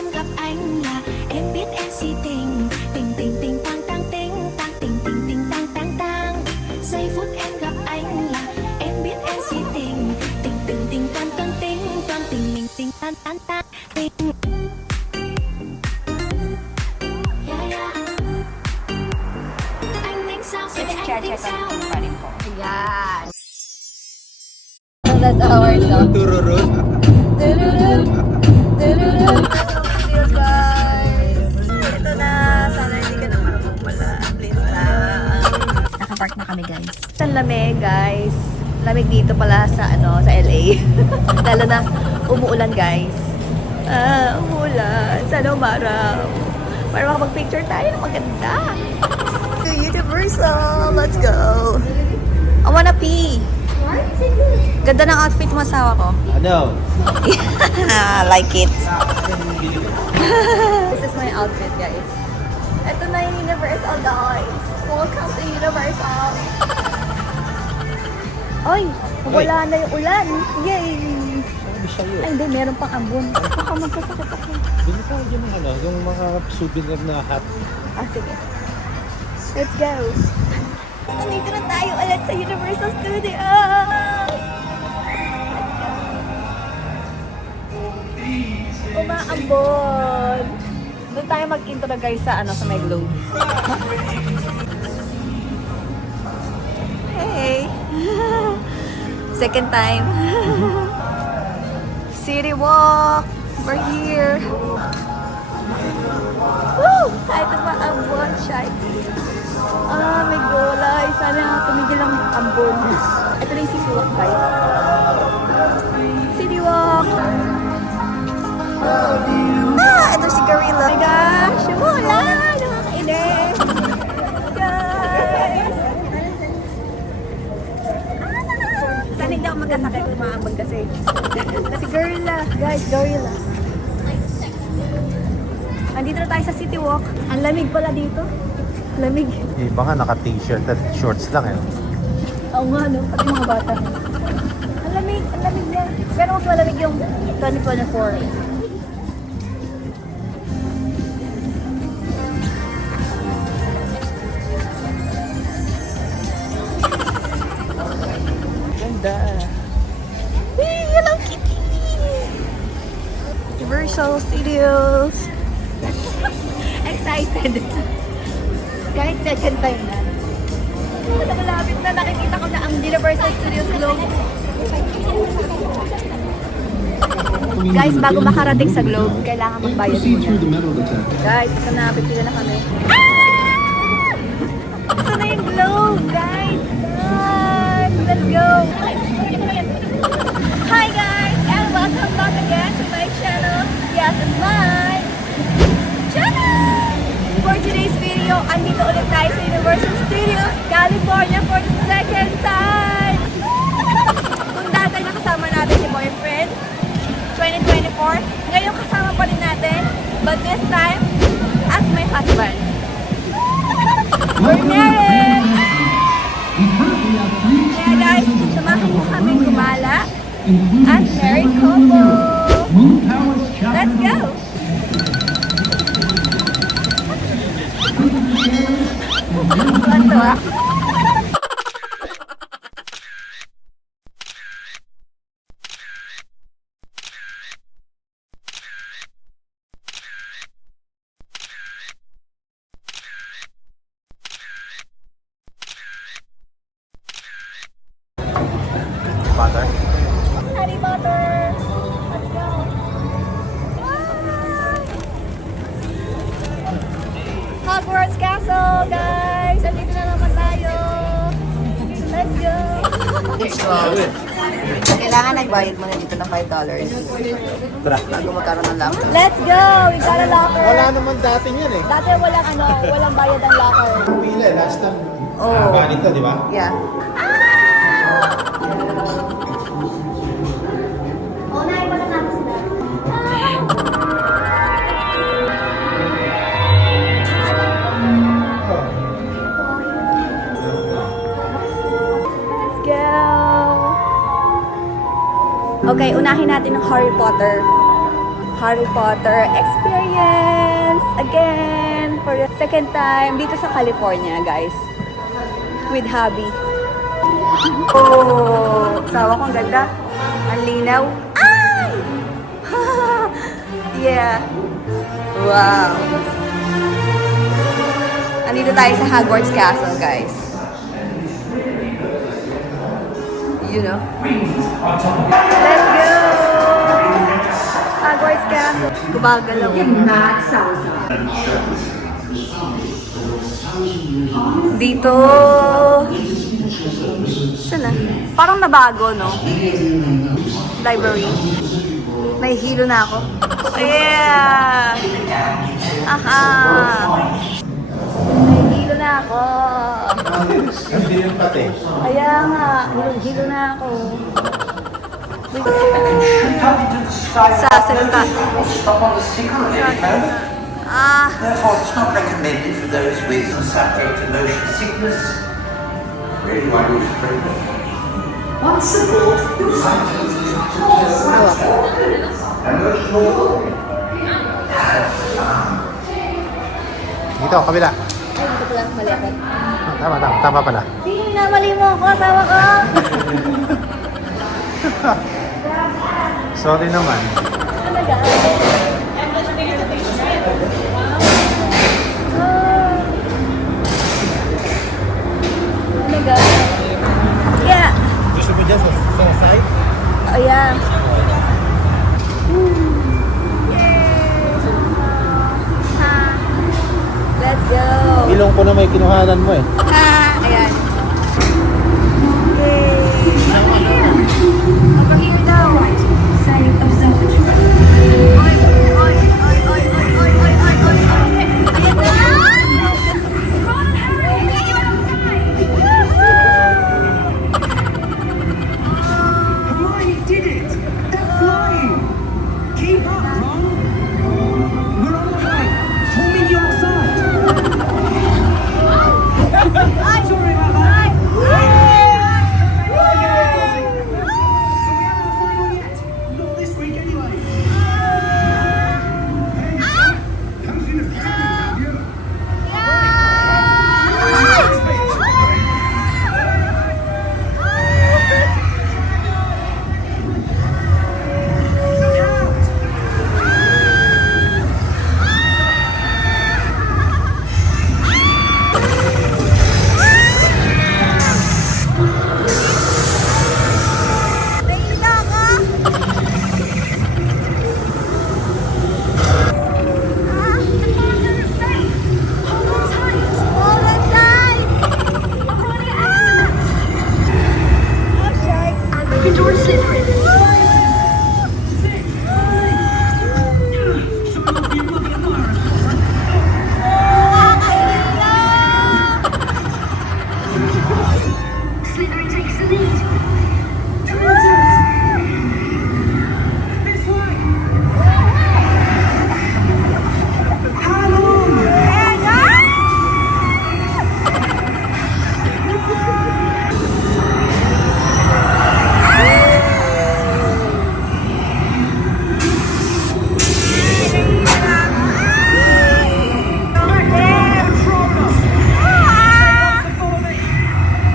em gặp anh là em biết em si tình. Tình tình tình tang tang ting tang tình tình tình tang tang tang. Giây phút em gặp anh là em biết em si tình. Tình tình tình toan toan ting toan tình mình tình tan tan tan tình. Yeah, yeah. Anh tính sao? Sẽ anh tính sao? Ayan. So that's our song. Tururut. Tururut. Tururut. Still guys. Ito na. Sana hindi ka na marunong pala. Please lang. Nakapark na kami guys. Ang lamig guys. Lamig dito pala sa sa LA. Lalo na umuulan guys. Umuulan. Sana umaraw. Para makapag-picture tayo ng maganda. To Universal. Let's go. I wanna pee. Ganda ng outfit mo, asawa ko. Ano? I like it. This is my outfit, guys. Ito na yung Universal, guys. Welcome to Universal. Oy, wala na yung ulan. Yay! Sabi sa'yo. Ay, hindi. Meron pang ambon. Baka magkasakit ako. Bili ka dyan ng yung mga souvenir na hat. Ah, sige. Let's go. Nandito na tayo ulit sa Universal Studios. Umaambon. Doon tayo mag-intro guys sa sa may globe. Hey. Second time. City walk. We're here. Woo! Kahit umaambon, shite. May gulay. Sana tumigil ang ambon. Ito na yung City Walk, guys. City Walk! Ito si Gorilla. Oh my gosh! Wala! Nakakainis! Guys! Sana hindi ako magkasakit kung maambon kasi. Kasi Gorilla. Guys, Gorilla. Andito na tayo sa City Walk. Ang lamig pala dito. Lamig. Iba nga naka-t-shirt at shorts lang eh. Oo nga, no? Pati mga bata. Ang lamig na. Pero mas malamig yung 2024. Ganda. Hey, Hello Kitty! Universal Studios. Excited. Kahit second time na. Malapit na, nakikita ko na ang Universal Studios Globe. Guys, bago makarating sa Globe, kailangan magbayad muna. Guys, ito na, pipila na kami. Ito na yung Globe, guys! Guys, let's go! Hi guys, and welcome back again to my channel. Yes, it's mine! Channel! For today's video, andito ulit tayo sa Universal Studios, California for the second time! Kung dati nakasama natin si boyfriend, 2024, ngayon kasama pa rin natin, but this time, as my husband. We're married! Kaya guys, samahan mo kami gumala as married couple. Let's go! Tuwa. Butter. Harry Potter! Let's go! Hogwarts Castle, guys! Andito na naman tayo! Let's go! Kailangan nagbayad mo na dito ng $5 bago magkaroon ng locker. Let's go! We got a locker! Wala naman dati yan eh. Dati walang bayad ang locker. Pila last time. Oh. Ganito, di ba? Yeah. Let's go! Okay, unahin natin ng Harry Potter. Harry Potter experience again for the second time dito sa California, guys. With hubby. Oh, sawa ko, ang ganda. Ang linaw. Ay! Yeah. Wow. Andito tayo sa Hogwarts Castle, guys. You know? Let's go! Hogwarts Castle. Gumagalaw. Dito. Saan na? Parang nabago, no? Library. May hilo na ako. Yeah! Aha! May hilo na ako. Ang dilim pati. Kaya nga, hilo na ako. Sasalita. Stop on the sticker on your phone. Ah! Therefore, it's not recommended for those with subject to motion sickness. Really, I wish Want support? Dito, kabila. Ay, dito pala mali ako. Tama pala. Hindi na, mali mo ako. Asawa ko. Sorry naman. Talaga? Talaga? Yeah. Gusto mo dyan sa side? Oh, yeah. Let's go. Ilong ko na may kinuhanan mo eh. Ayan. Yay. Over here daw. Side observatory. Oy, oy, oy, oy, oy, oy, oy, oy, oy. Ayan na. Ron, hurry. Get outside. Hermione did it! They're flying! Keep up, Ron! We're on the way! Pull me your side! Ay! Sorry about that! Ay! So we haven't our final yet! Not this week anyway! Haven't seen this happen, have you? Nahihila ako. Hold on tight. Oh, shucks. Gryffindor Slytherin. Slytherin takes the lead. This way! Hang on!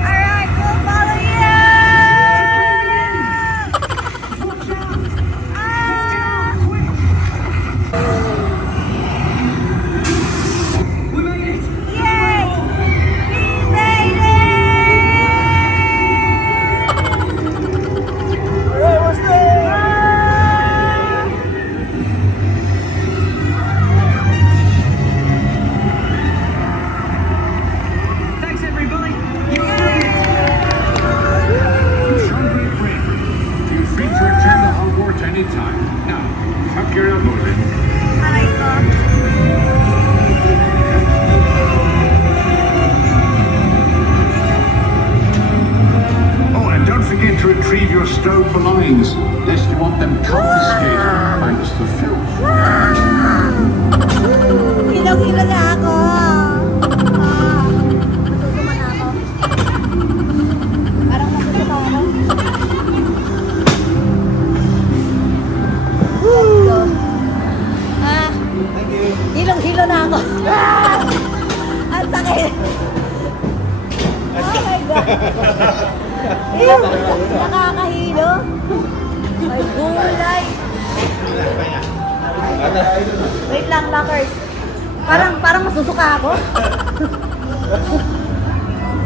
Alright, we'll follow you. Watch out! We made it! Yay! We made it! Alright, what's there? Thanks, everybody! You made it! Shelby Bravery. Feel free to return to Hogwarts anytime. Now, tuck your elbows in. Aray ko. Oh, and don't forget to retrieve your stowed belongings, lest you want them confiscated thanks to Phil. Hilaw-hila na ako. Masusuma na ako. Parang masusuma ako. Let's go. Nakakahilo. May gulay. Wait lang, lockers. Parang masusuka ako.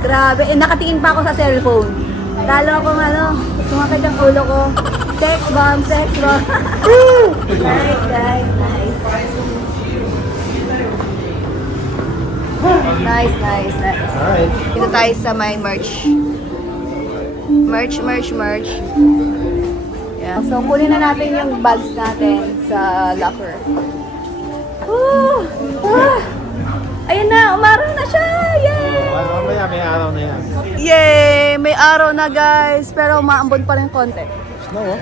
Grabe. Nakatingin pa ako sa cellphone. Lalo akong sumakit ang ulo ko. Sex bomb, sex bomb. Nice, guys. Nice. Nice. Alright. Dito tayo sa may merch. Merch. Yeah. So, kunin na natin yung bags natin sa locker. Woo! Ayun na, umaraw na siya! Yay! Mamaya may araw na yan. Yay! May araw na, guys. Pero maambon pa rin konti. Snow, oh.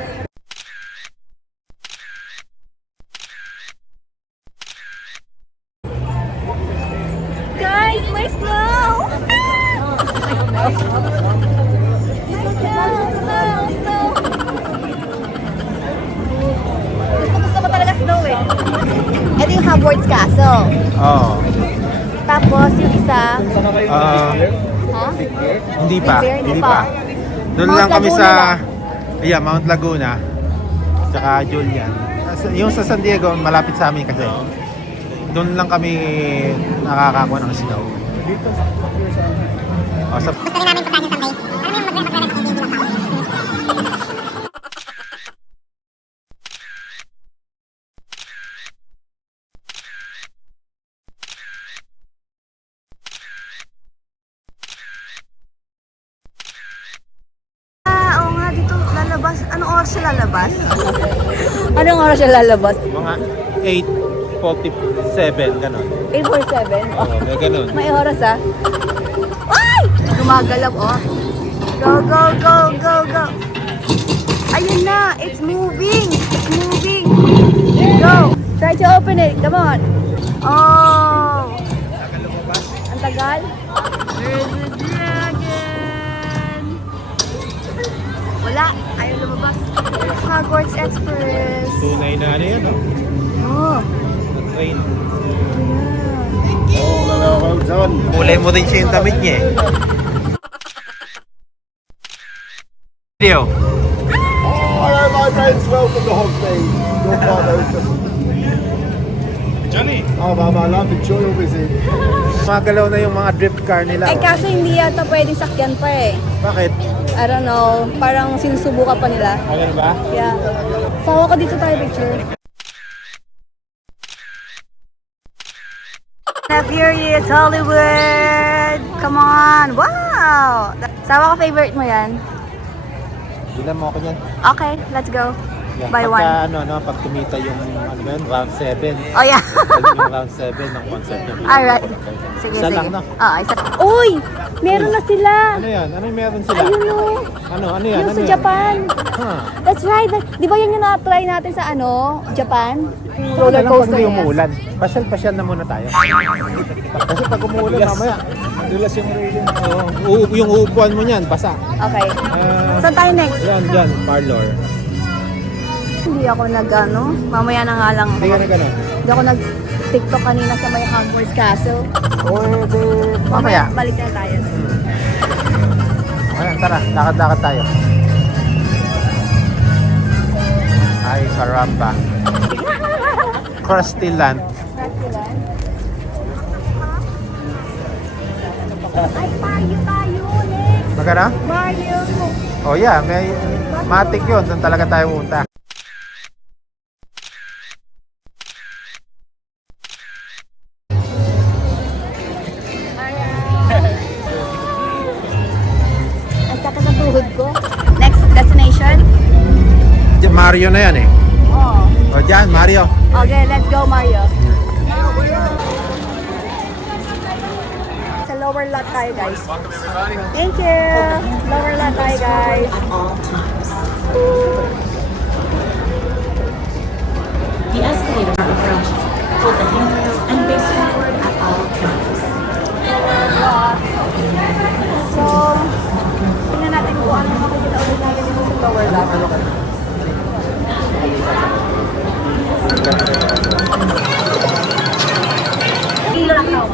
Guys, may snow! Snow! Gusto ko talaga snow eh. Ito yung Hogwarts Castle. Oo. Tapos yung isa, ha? Hindi pa. Big Bear, Hindi pa. Doon Mount lang kami Laguna sa Mount Laguna. Tsaka Julian. Yung sa San Diego, malapit sa amin kasi. Doon lang kami nakakakuha ng snow. Dito sa Gusto rin namin puntahan yung someday. Alam mo yung mag-rent ng Airbnb lang tao? Oo nga, dito lalabas. Anong oras siya lalabas? Anong oras siya lalabas? mga 8:47, gano'n. 8:47? Oo, may gano'n. May oras ah. Ay! Gumagalaw oh. Go. Ayun na, it's moving. Go. Try to open it. Come on. Oh. Ang tagal. Where's the dragon? Wala. Ayaw lumabas. Hogwarts Express. Tunay na ano yan, no? Oh. Na train. Kulay mo din siya yung damit niya eh. Video. Hello, my friends. Welcome to Hogsmeade. Your father is just... Johnny. Oh, Mama, I love enjoy your visit. Magalaw na yung mga drift car nila. Eh kaso hindi yata pwedeng sakyan pa eh. Bakit? I don't know. Parang sinusubukan pa nila. Ano ba? Yeah. Sawa ko dito tayo picture. The Furious Hollywood! Come on! Wow! Sawa ko favorite mo yan. Bilang mo ako dyan. Okay, let's go. Yeah, Buy one. Pag kumita yung round 7. Oh yeah. Yung round 7 ng concert niya. Alright. Sige, Isa sige. lang, no? Isa. Uy! Meron na sila! Ano yan? Ano yung meron sila? Ayun o. Ano yan? Yung Ano sa yan? Japan. Huh. That's right. Di ba yan yung na-try natin sa Japan? Yung roller Alam ko coaster hindi yan. umuulan. Pasyal na muna tayo. Kasi pag umuulan mamaya, dulas yung railing. Yung uupuan mo niyan, basa. Okay. Ah, Saan tayo next? Yan, parlor. Hindi ako mamaya na nga lang. Hindi ka na gano'n. Hindi ako nag-TikTok kanina sa may Hogwarts Castle. Mamaya. Balik na tayo. Ayan, tara, lakad-lakad tayo. Ay, karamba. Krusty Land. Ay, Mario tayo next! Magana? Mario! Oh yeah, may matik yun. Doon talaga tayo punta. Ang sakit ng tuhod ko. Next destination? Mario na yan eh. Oh. O dyan, Mario. Okay, let's go Mario. Sa lower lot tayo guys. Thank you! Lower lot tayo guys. The escalators are approaching. Hold the handrail and face forward at all times. So, tingnan natin kung ano makikita ulit natin dito sa lower lot. Kilo lang tao.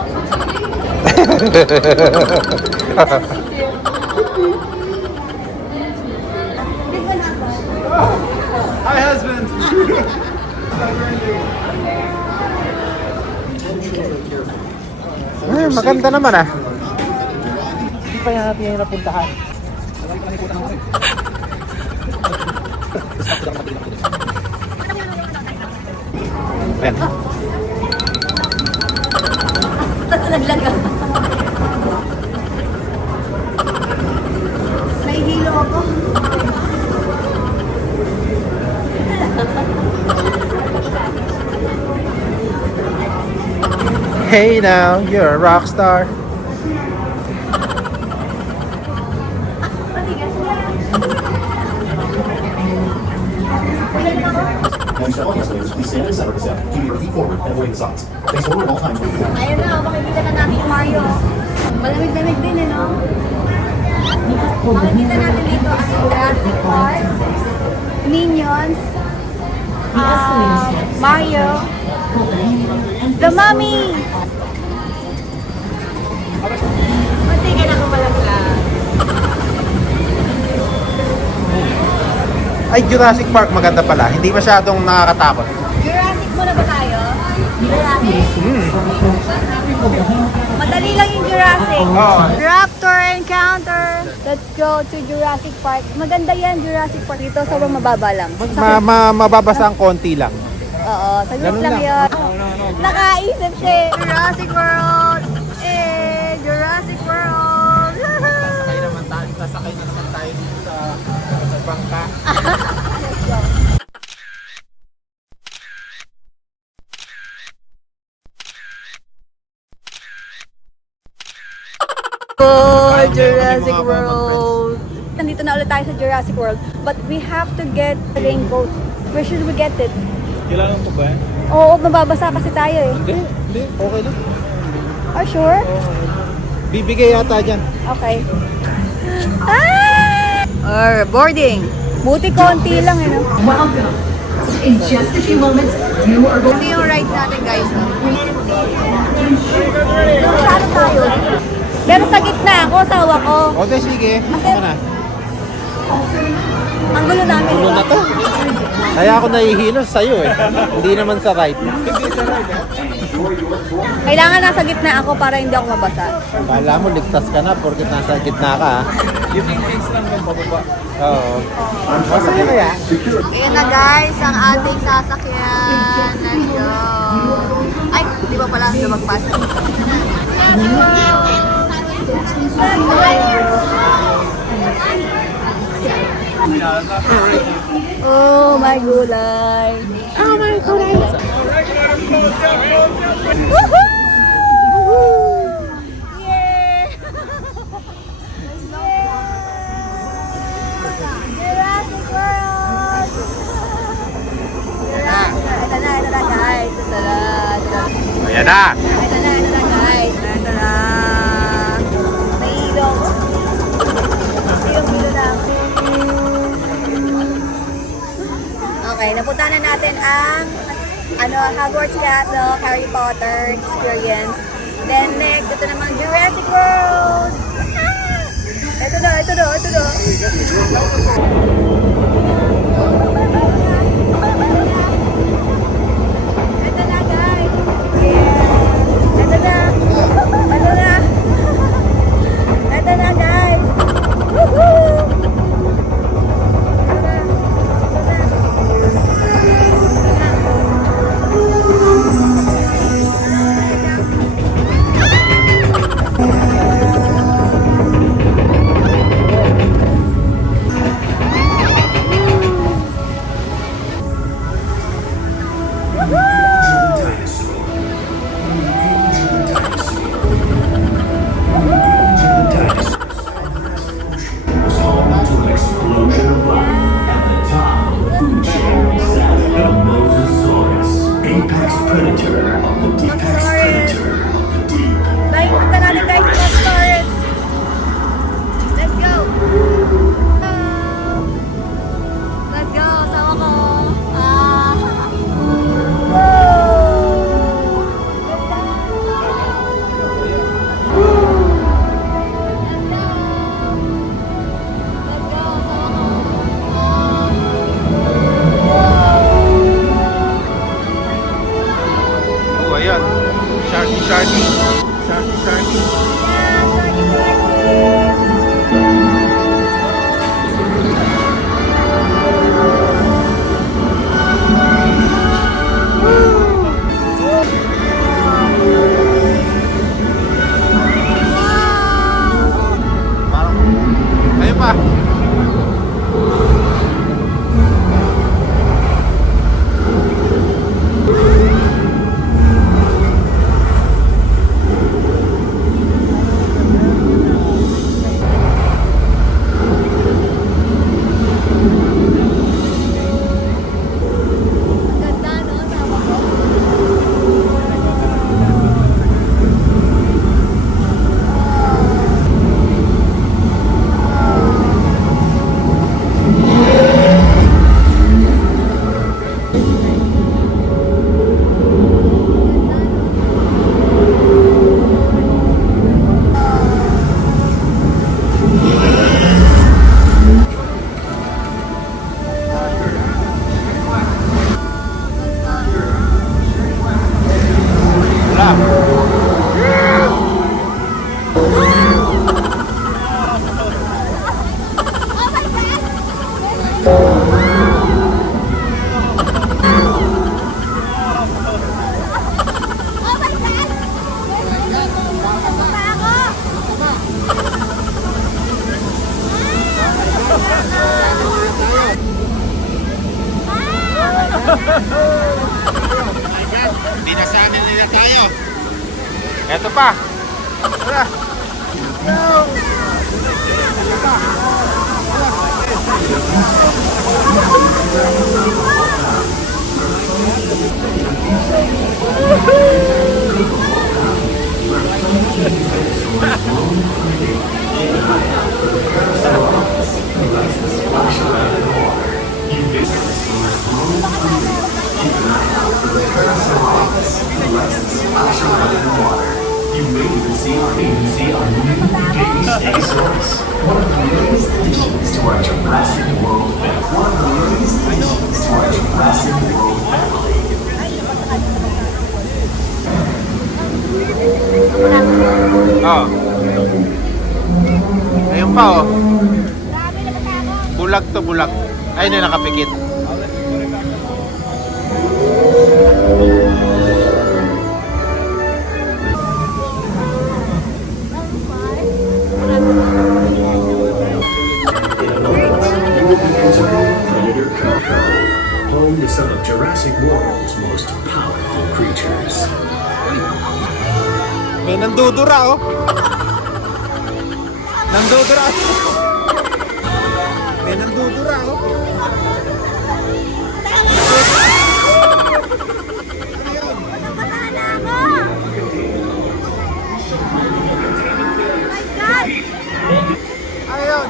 Maganda naman ah. Hindi pa yan natin yung napuntahan. Ben. Tapos naglaga. May hilo ako. Hey now, you're a rock star. When you step on the escalators, please stand in the center of the step. Keep your feet forward and avoid the sides. Face forward at all times. Ayun na, makikita na natin yung Mario. Malamig-lamig din eh, no? Makikita natin dito ang Jurassic Park, Minions, Mario, The Mummy! Matigil ako malagla. Ay, Jurassic Park maganda pala. Hindi masyadong nakakatakot. Jurassic muna ba tayo? Jurassic? Madali lang yung Jurassic. Raptor encounter. Let's go to Jurassic Park. Maganda yan, Jurassic Park. Dito sobrang mababa lang. Mababasa ang konti lang. Oo, saglit Ganun lang lang. yun. Nakaisip siya. Jurassic World! Jurassic World! Sasakay na naman tayo dito sa bangka. Jurassic World! Nandito na ulit tayo sa Jurassic World. But we have to get a raincoat. Where should we get it? Kailangan ko ba? Oo, mababasa kasi tayo eh. Hindi. Okay lang. Are sure? Bibigay yata dyan. Okay. Boarding. Buti konti lang eh, no? Welcome. In just a few moments, you are going. Ito yung ride natin, guys. Masyado tayo. Pero sa gitna ako, sawa ko. Okay, sige. Ako na. Ang gulo namin. Ano na to? Kaya ako nahihinos sa'yo eh. Hindi naman sa right. Kailangan nasa gitna ako para hindi ako mabasa. Kala mo ligtas ka na porket nasa gitna ka ha. Yung things lang ng bababa. Oo. Masaya kaya? Ayan na guys, ang ating sasakyan. Let's go. Ay, di ba pala lumagpas? Oh my gulay. Oh my gulay. Woohoo! Yeah! Jurassic World! Ito na guys. Ito na. Ayan na! Ito na guys. Ito na. May ilong. Ito yung bilo namin. Okay, napunta na natin ang Hogwarts Castle, Harry Potter experience. Then next, ito namang Jurassic World. Ito na. Ito na guys. Yeah. Ito na guys. Woohoo! Dinasanin nila tayo. Eto pa. Tara. You may even see our new Baby Stay Source. One of the latest additions to our Jurassic World family. One of the latest additions to our Jurassic World family. Oh. Ayun pa oh. Bulag to bulag. Ay na nakapikit. Predator Control, home to some of Jurassic World's most powerful creatures. May nandudura oh. Nandudura. May nandudura oh. Ayun.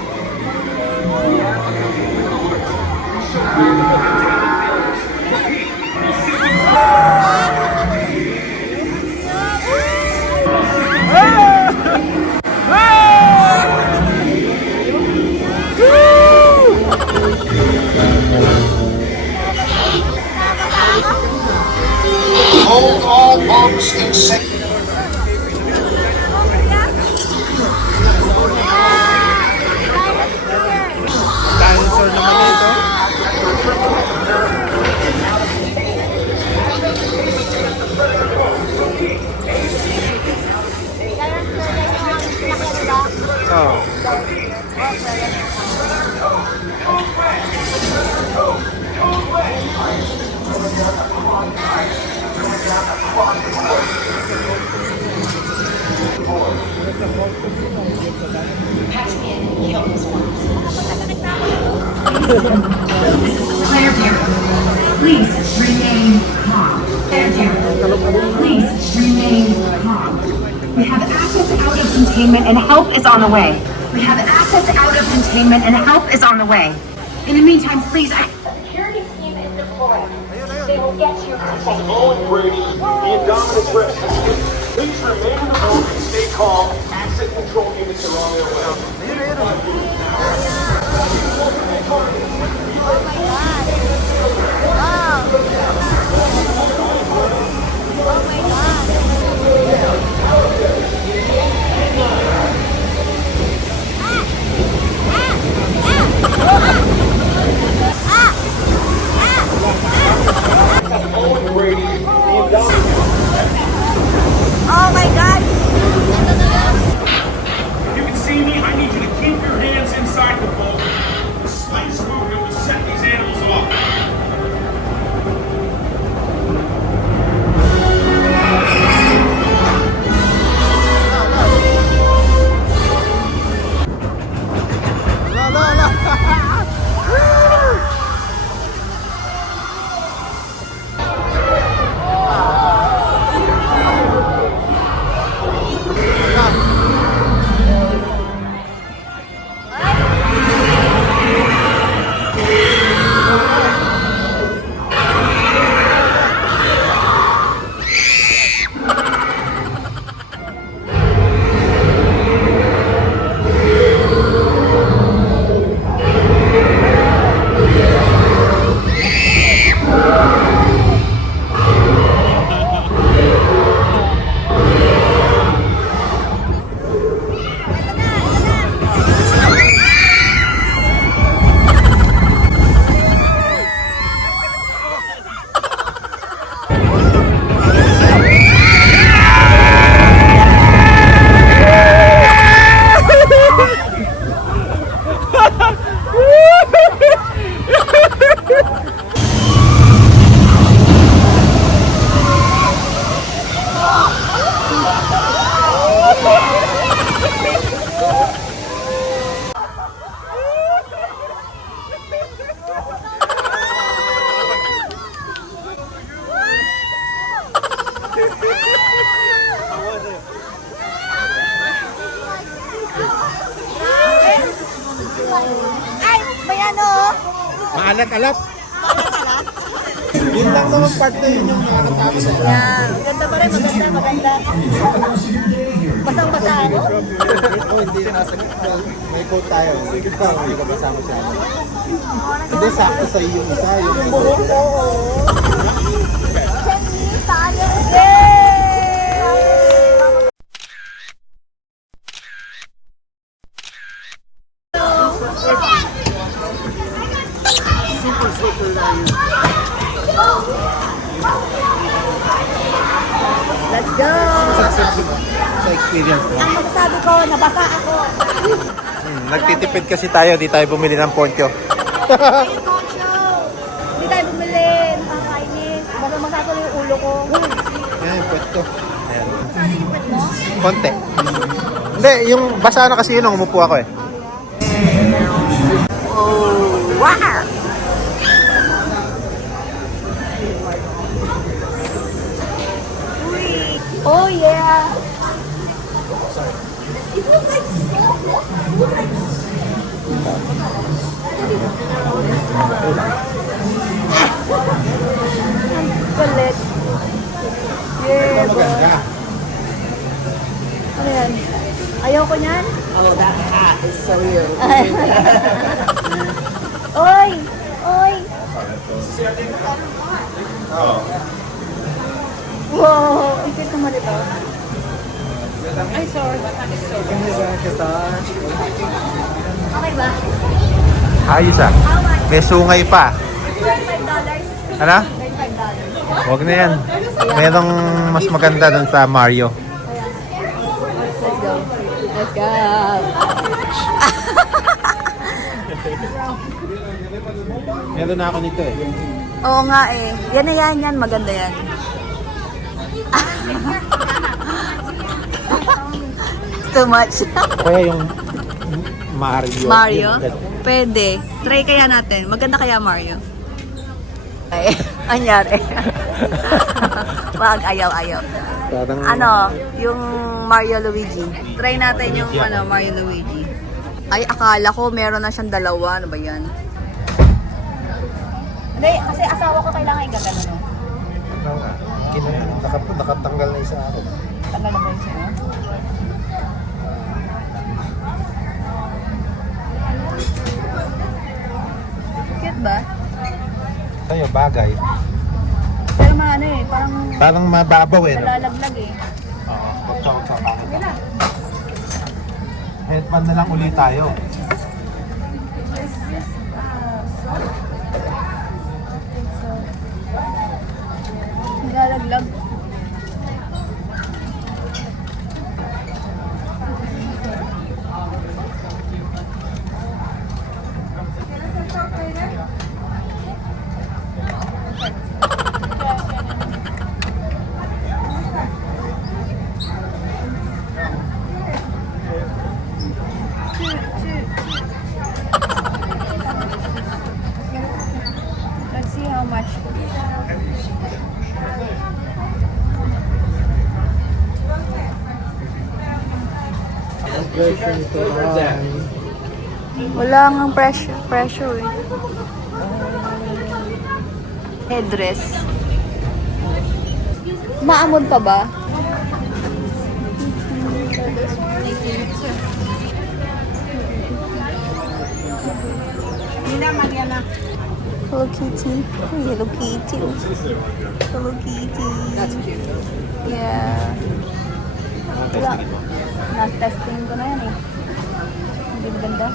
Hold all boats in safe. Dinosaur naman ito. Oh. Claire dear, please remain calm. Claire dear, please remain calm. We have assets out of containment and help is on the way. We have assets out of containment and help is on the way. In the meantime, please, Security team is deployed. They will get you safe. Owen Brady, the Indominus Rex system. Please remain in the boat and stay calm. Asset control units are on their way. Owen Brady, the Indominus. Oh my God! If you can see me, I need you to keep your hands inside the boat. The slightest movement will Kalat-alat. Yun lang naman part na yun yung nakakatawa sa Yeah, ganda pa rin, maganda. Basang-basa ako. Oh, hindi nasa may quote tayo. Hindi ka basama siya. Hindi, sakto sa iyo yung isa. Yung Buhok ko, oo. Tayo! Yay! Let's go! sa experience mo. Ang masasabi ko, nabasa ako. Nagtitipid kasi tayo, di tayo bumili ng poncho. Ayun, Concho! Hindi tayo bumili. Nakakainis. Basta tuloy yung ulo ko. Yan yung pwesto. Ayan. Saan yung pwet mo? Konti. Hindi, yung basa na kasi yun, umupo ako eh. Oh, wow! Oh yeah! Kulit. Yeah, Maganda. ano yan? Ayaw ko niyan? Oh, that hat is so you. Oy! Oy! Wow! Ang cute naman ito. Ay, sorry. Okay ba? Ayos ah. May sungay pa. $35. Ano? $35. Huwag na yan. Merong mas maganda dun sa Mario. Let's go. Let's go. Meron na ako nito eh. Oo nga eh. Yan na yan. Maganda yan. Too much. Kaya yung Mario. Mario? Yung Pwede. Try kaya natin. Maganda kaya Mario? Ay, anyari. Wag, ayaw. parang Ano, yung Mario Luigi. Try natin yung Mario Luigi. Ay, akala ko meron na siyang dalawa. Ano ba yan? Hindi, kasi asawa ko kailangan igagano, no? nakatanggal na isa ako. Tanggal na ba yun sa'yo? Cute ba? Sa'yo, bagay. Pero ano eh, parang Parang mababaw eh. No? nalalaglag eh. Sige na. Headband na lang ulit tayo. Nalalaglag. Let's see how much. Wala nga pressure eh. Headdress. Maamon pa ba? Hello Kitty. Oh, Hello Kitty. Hello Kitty. That's cute. Yeah. Wala. Na-testing ko na yan eh. Hindi maganda.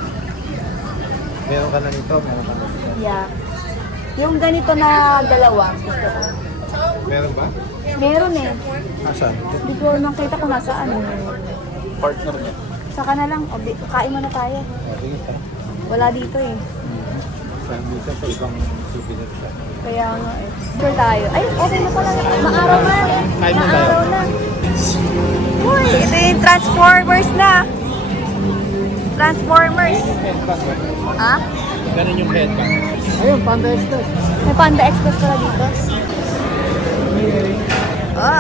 Meron ka na nito, meron ka na nito. Yeah. Yung ganito na dalawa, gusto ko. Meron ba? Meron eh. Asan? Hindi ko nakita kung nasaan. Partner niya. Saka na lang. O, kain muna tayo. Wala dito eh. Minsan sa ibang souvenir shop. Kaya nga eh. Sure tayo. Ay, okay na pala. Maaraw na. Kain na tayo. Maaraw na. Uy, ito yung Transformers na. Transformers. Headband ba? Ha? Ganun yung headband. Ayun, Panda Express. May Panda Express pala dito. Oh,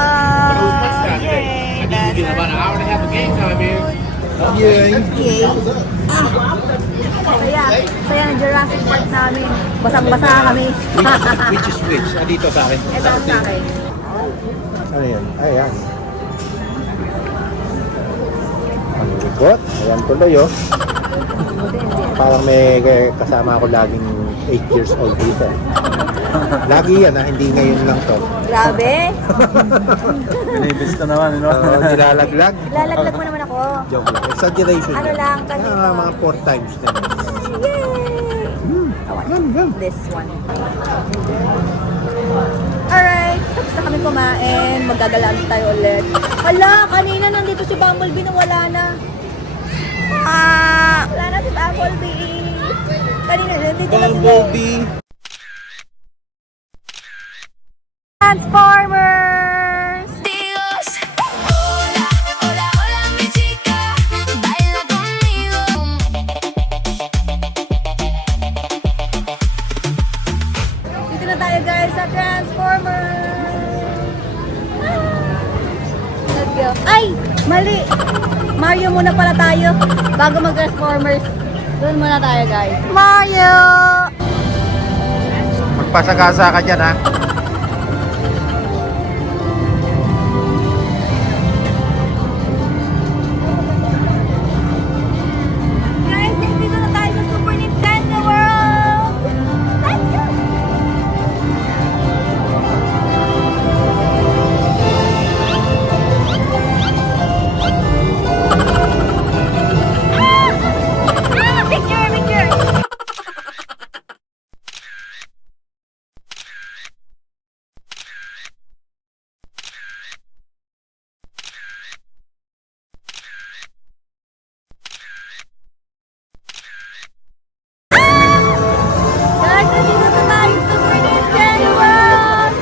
yay! About an hour and a half of game time here. Yay! Yay! Saya. Saya ng Jurassic Park namin. Basang-basa kami. Which is which? Dito sa akin. Ito ang sa akin. Ano yan? Ayan. Ang likot. Ayan tuloy oh. Parang may kasama ako laging 8 years old dito. Lagi yan hindi ngayon lang to. Grabe. Binibis na naman, no? Nilalaglag. Lalaglag mo naman ako. Joke lang. Exaggeration. Ano lang, kanito. Mga 4 times na. Yay! This one. Alright, tapos na kami kumain. Magagalaan tayo ulit. Hala, kanina nandito si Bumblebee na wala na. Wala na si Bumblebee. Kanina nandito na si Bumblebee. Transformers! Dios, hola, hola, hola mi chica, baila conmigo. Dito na tayo guys sa Transformers! Let's go. Ay! Mali! Mario muna pala tayo bago mag-Transformers. Doon muna tayo guys. Mario! Magpasagasa ka dyan ha. Guys, dito na tayo sa Super Nintendo World! Let's go! Picture, picture! Guys, nandito na tayo sa Super Nintendo World!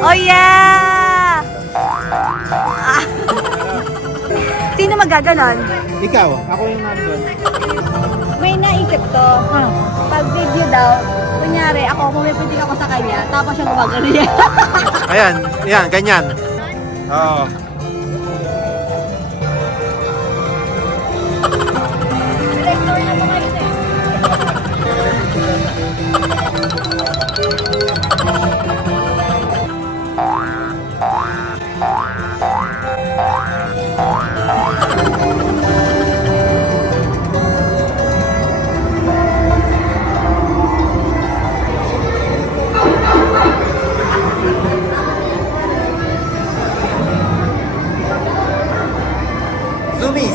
Oh yeah! Ah. Sino magaganon? Ikaw, ako yung nandun. May naisip to. Pag video daw, kunyari ako, pumipitik ako sa kanya, tapos siya gumagano niya. Ayan, yan, ganyan. Oo. Director na to ngayon eh. Zoomies!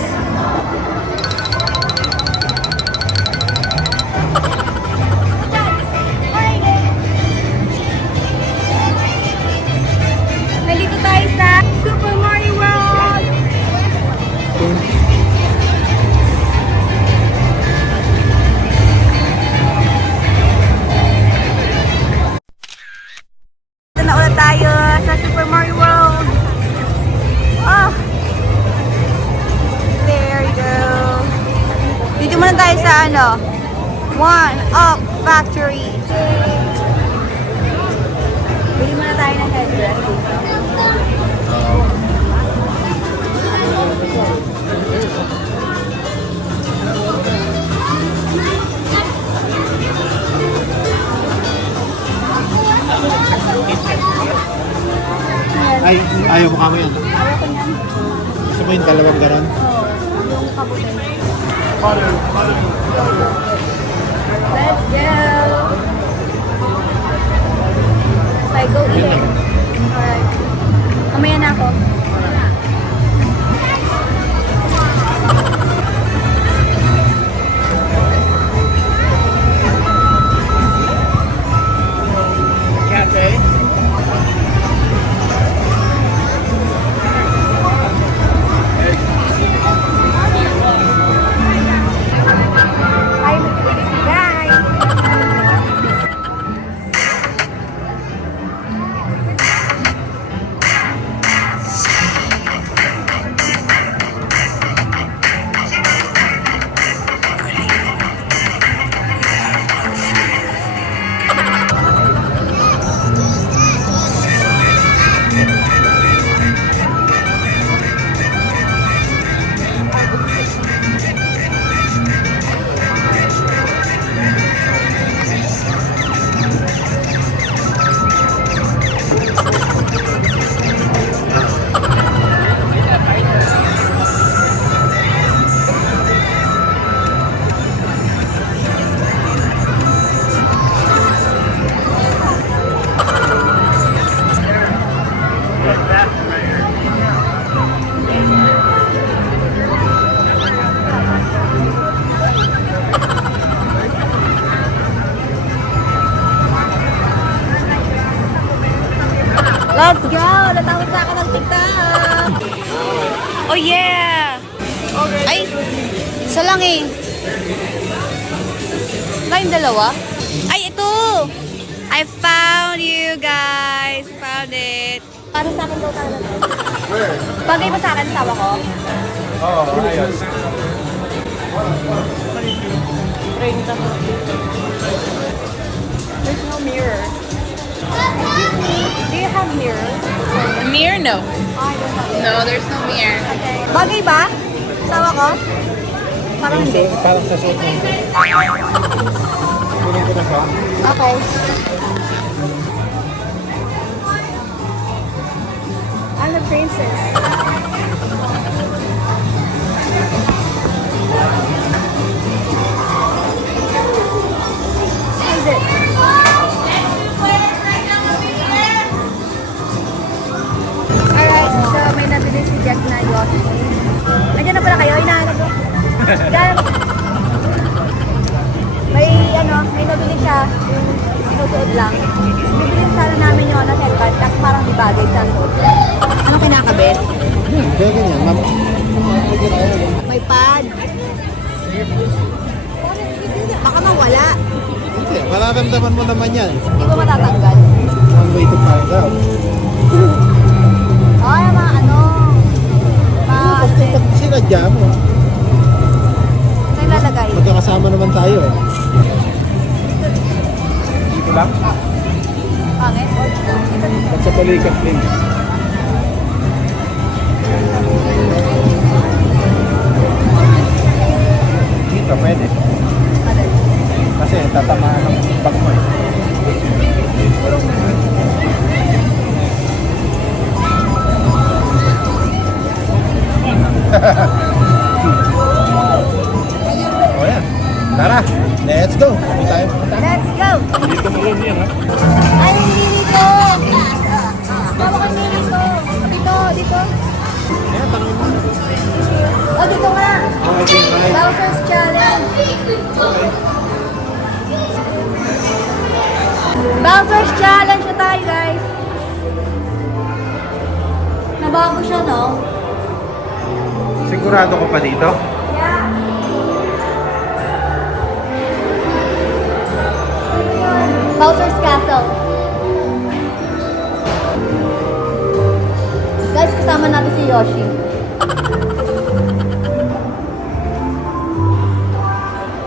Nandito tayo sa Super Mario World! Dito na ulit tayo sa Super Mario World! Oh! There you go! Dito muna tayo sa ano? One Up Factory! Bili muna tayo ng headdress dito. Ay, ayaw mo kamo yan. Ayaw ko niyan. Gusto mo yung dalawang ganon? Oo, kabutin. Let's go! Okay, go eat. Alright. Mamaya na ako. Isa lang eh. Ba yung dalawa? Ay, ito! I found you guys! Found it! Para sa akin daw talaga. Bagay ba sa akin sawa ko? Oo, ayos. There's no mirror. Do you have mirror? Mirror? No. I don't have No, there's no mirror. Bagay ba? Sawa ko? Parang hindi. Parang sa suot mo. Kunin ko na siya. Okay. I'm the princess. Is it? Alright, so may nabili si Jack na Yoshi. Nandiyan na pala kayo, hinahanap ko. Yan. May nabili siya, yung sinusuot lang. Bibili sana namin yung haircut, kasi parang di bagay sa suot. Anong kinakabit? Kaya ganyan, ma'am. May pad. Baka mawala. Hindi, mararamdaman mo naman yan. Hindi ko matatanggal. One way to find out. Ay, Sinadya mo. Saan lalagay? Magkakasama naman tayo eh. Dito lang? Pangit? At sa balikat din. Dito, pwede. Kasi tatamaan ng bag mo eh. O yan. Tara, let's go. Kami tayo. Let's go! Dito mo rin yan ha. Ay, hindi ko! Mama ko hindi ko! Dito! Ayan, tanongin mo. Oh, dito nga! Okay, bye. Bowser's Challenge! Bowser's Challenge na tayo, guys! Nabago siya, no? Sigurado ko pa dito? Yeah. Bowser's Castle. Guys, kasama natin si Yoshi.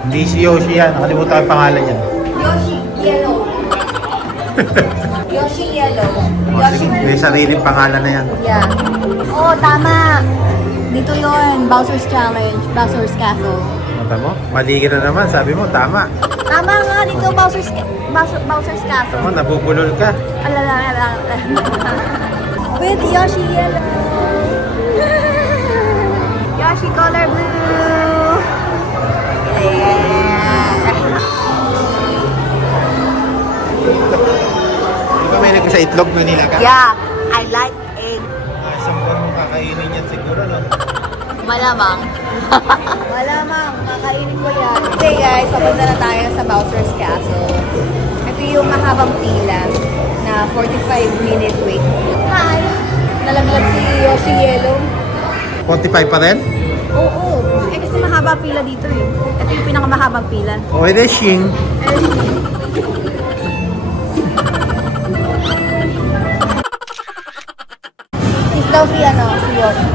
Hindi si Yoshi yan. Nakalimutan ang pangalan niya. Yoshi Yellow. Yoshi Yellow. Yoshi. May sariling pangalan na yan. Yeah. Oh, tama. Dito yon, Bowser's Challenge, Bowser's Castle. Mata mo? Mali ka na naman. Sabi mo, tama. Tama nga, dito Bowser's Castle. Tama, nabubulol ka. Alala. With Yoshi Yellow. Yoshi color blue. Yeah. Di ba may nagka sa itlog na nilaga? Yeah, I like egg. Isang buwan mo kakainin yan siguro, no? Malamang. Malamang, kakainin ko yan. Okay guys, papunta na tayo sa Bowser's Castle. Ito yung mahabang pila na 45-minute wait. Hi! Nalaglag si Yoshi Yellow. 45 pa rin? Oo. Eh kasi mahaba pila dito eh. Ito yung pinakamahabang pila. O, edi Shing. Kiss daw si Yoshi.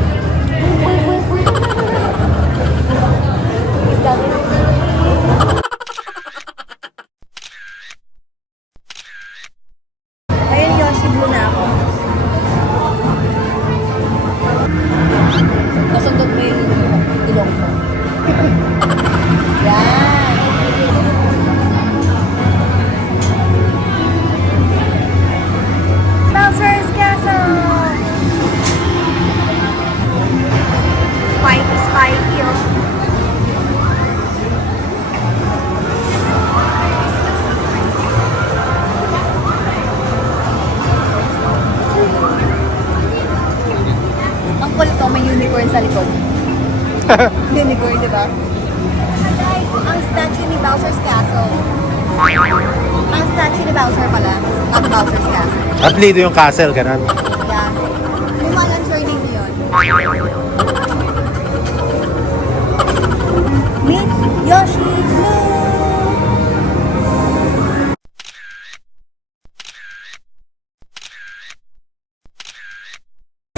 Kiss daw. Ayun Yoshi, blue na ako. Nasundot mo yung ilong ko. Yan. Bowser's Castle! Spiky, oh. Ang kulit ko, may unicorn sa likod. Unicorn, di ba? Guys, ang statue ni Bowser's Castle. Ang statue ni Bowser pala, not Bowser's Castle. At lido yung castle, ganun. Yeah. May mga answer din yun. Meet Yoshi Blue!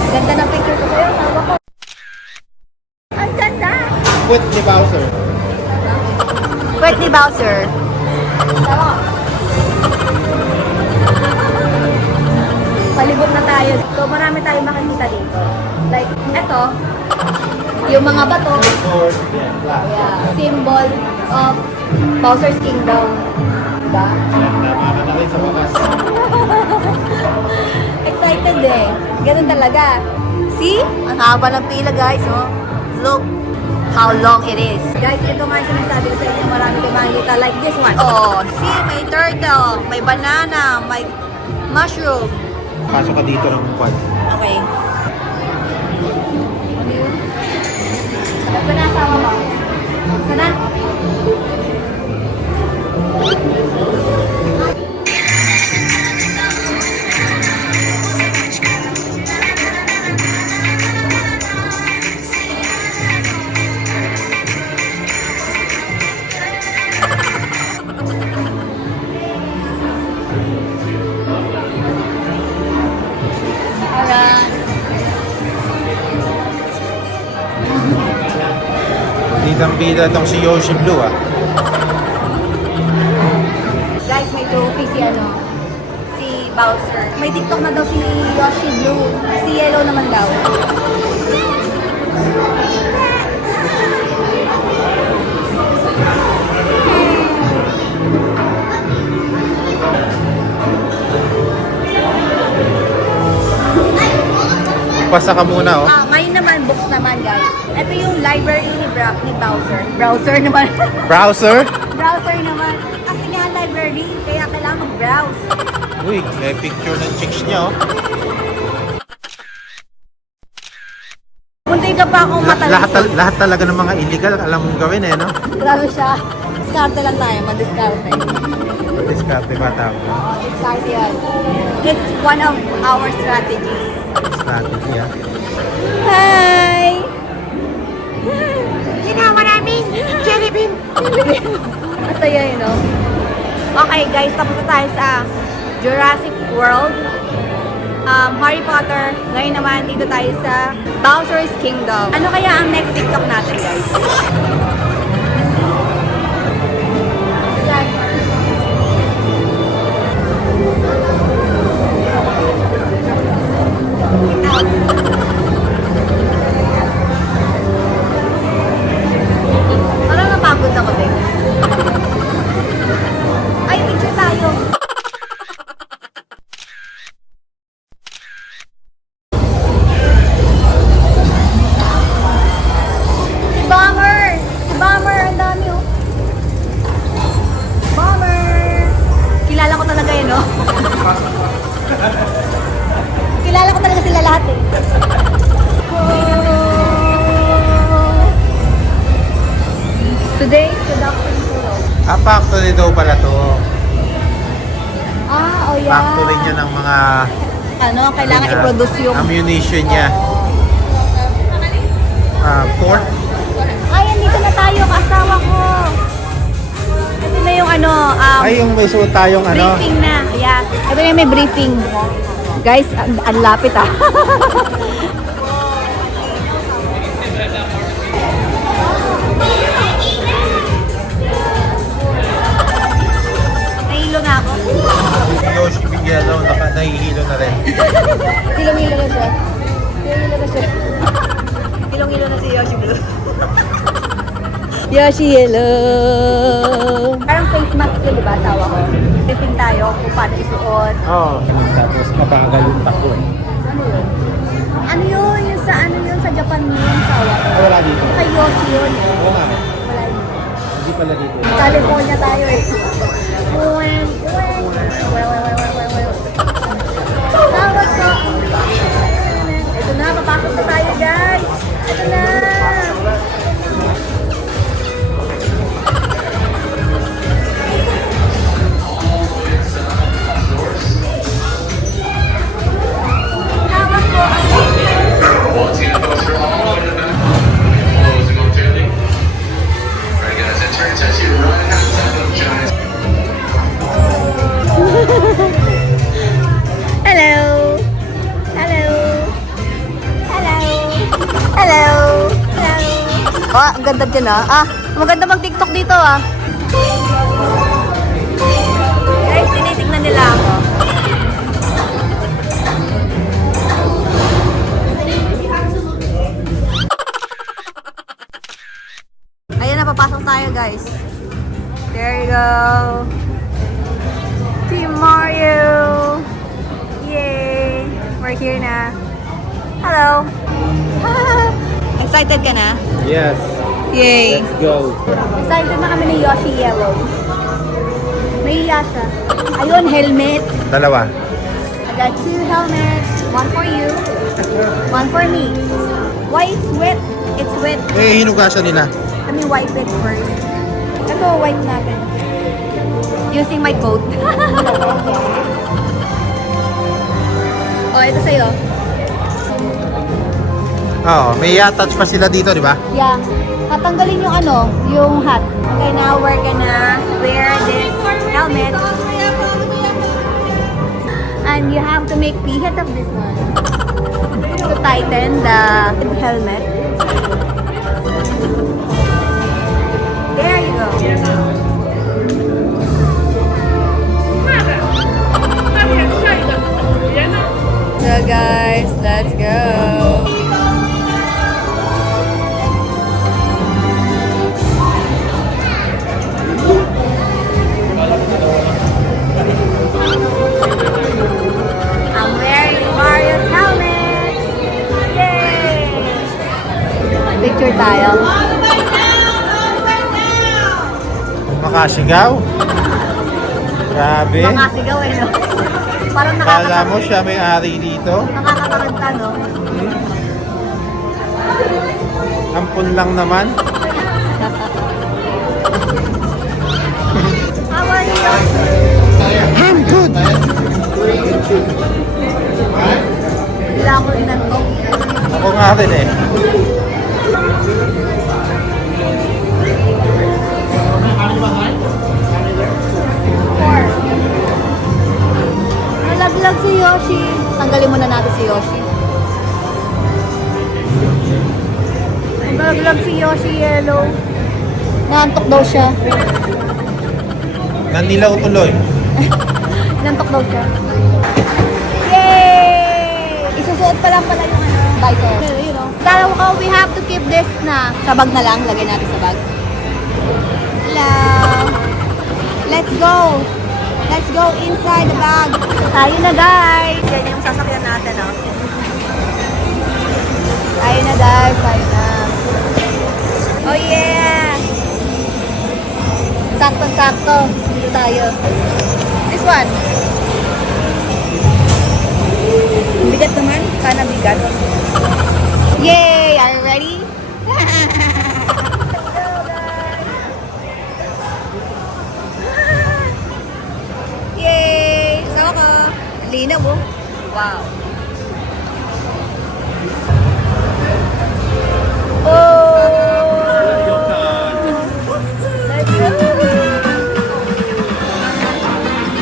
Ganda ng picture ko sa'yo, sawa ko. Ang ganda! Quit ni Bowser. Pwede ni Bowser. Sawa. Palibot na tayo. So marami tayong makikita dito. Like, eto, yung mga bato, yeah, symbol of Bowser's Kingdom. Diba? Tama ka na rin sa wakas. Excited eh. Ganun talaga. See? Ang haba ng pila guys, oh. Look how long it is. Guys, ito nga yung sinasabi ko sa inyo. Marami kayo makikita like this one. Oh, see? May turtle, may banana, may mushroom. Pasok ka dito ng quad. Okay. Ito na asawa mo. Ito na. Bidang-bida tong si Yoshi Blue ah. Guys, may trophy si si Bowser. May TikTok na daw si Yoshi Blue. Si Yellow naman daw. Pasa ka muna oh. Ngayon naman, books naman guys. Ito yung library ni Bowser. Browser naman. Browser? Browser naman. Kasi nga library, kaya kailangan mag-browse. Uy, may picture ng chicks niya oh. Munti ka pa akong matalisod. Lahat talaga ng mga illegal alam mong gawin eh no? Grabe siya. Diskarte lang tayo, madiskarte. Diskarte ba tao? Diskarte yan. It's one of our strategies. Strategy ah. Hi! Ginawa namin! Jelly bean! Masaya yun, no? Okay, guys, tapos na tayo sa Jurassic World, Harry Potter. Ngayon naman, dito tayo sa Bowser's Kingdom. Ano kaya ang next TikTok natin, guys? Parang napagod ako din. Ay, picture tayo. Si Bomber! Si Bomber! Ang dami oh. Bomber! Kilala ko talaga yun, no? Kilala ko talaga sila lahat eh. Today's production tour. Factory daw pala to. Oh yeah. Factory niya ng mga Kailangan i-produce yung ammunition niya. Port. Ay, andito na tayo, kasawa ko. Ito na yung Ay, yung may suot tayong briefing na. Ayan. Ito na yung may briefing. Guys, ang lapit ah. Nahilo na ako. Si Yoshi Yellow nahihilo na rin. Hilong-hilo na siya. Hilong-hilo na siya. Hilong-hilo na si Yoshi Blue. Yoshi Yellow. Parang face mask yun, diba, asawa ko? Briefing tayo kung paano isuot. Oo. Tapos mabagal yung takbo eh. Ano yun? Ano yun? Yung sa Japan mo yung asawa ko? Wala dito. Kay Yoshi yun eh. Wala. Wala yun. Hindi pala dito. California tayo eh. Tawag ko. Ito na, papasok na tayo guys. Ito na. Tawag ko. Ang ganda dyan maganda mag-TikTok dito Guys, tinitignan nila ako. Ayan na, papasok tayo guys. There you go. Team Mario. Yay! We're here na. Hello. Excited ka na? Yes. Yay! Let's go. Excited na kami ni Yoshi Yellow. Nahiya siya. Ayun, helmet. Dalawa. I got 2 helmets. One for you. One for me. Why it's wet? It's wet. Eh, hinugasan nila. Let me wipe it first. Ito, wipe natin. Using my coat. Oh, ito sa'yo. Oo, may attach pa sila dito, di ba? Yeah. Tatanggalin yung yung hat. Okay, now we're gonna wear this helmet. And you have to make pihet of this one. To tighten the helmet. There you go. So guys, let's go. I'm wearing Mario's helmet! Yay! Picture tayo. Makasigaw. Grabe. Mga sigaw no? Parang Kala mo siya may ari dito? nakakataranta, no? Ampun lang naman. How are you? I'm good. Wala ko rin to. Ako nga rin eh. Nalaglag si Yoshi. Tanggalin muna natin si Yoshi. Nalaglag si Yoshi Yellow. Naantok daw siya. Nanilaw tuloy. Naantok daw siya. Yay! Isusuot pa lang pala yung visor. You know. So, we have to keep this na sa bag na lang. Lagay natin sa bag. Hello! Let's go! Let's go inside the bag. Tayo na guys. Yan yung sasakyan natin. Tayo na guys. Tayo na. Oh yeah! Sakto-sakto. Dito tayo. This one. Bigat naman. Sana bigat. Yay! Are you ready? Yay! Sama ka. Linaw mo. Wow. Let's go.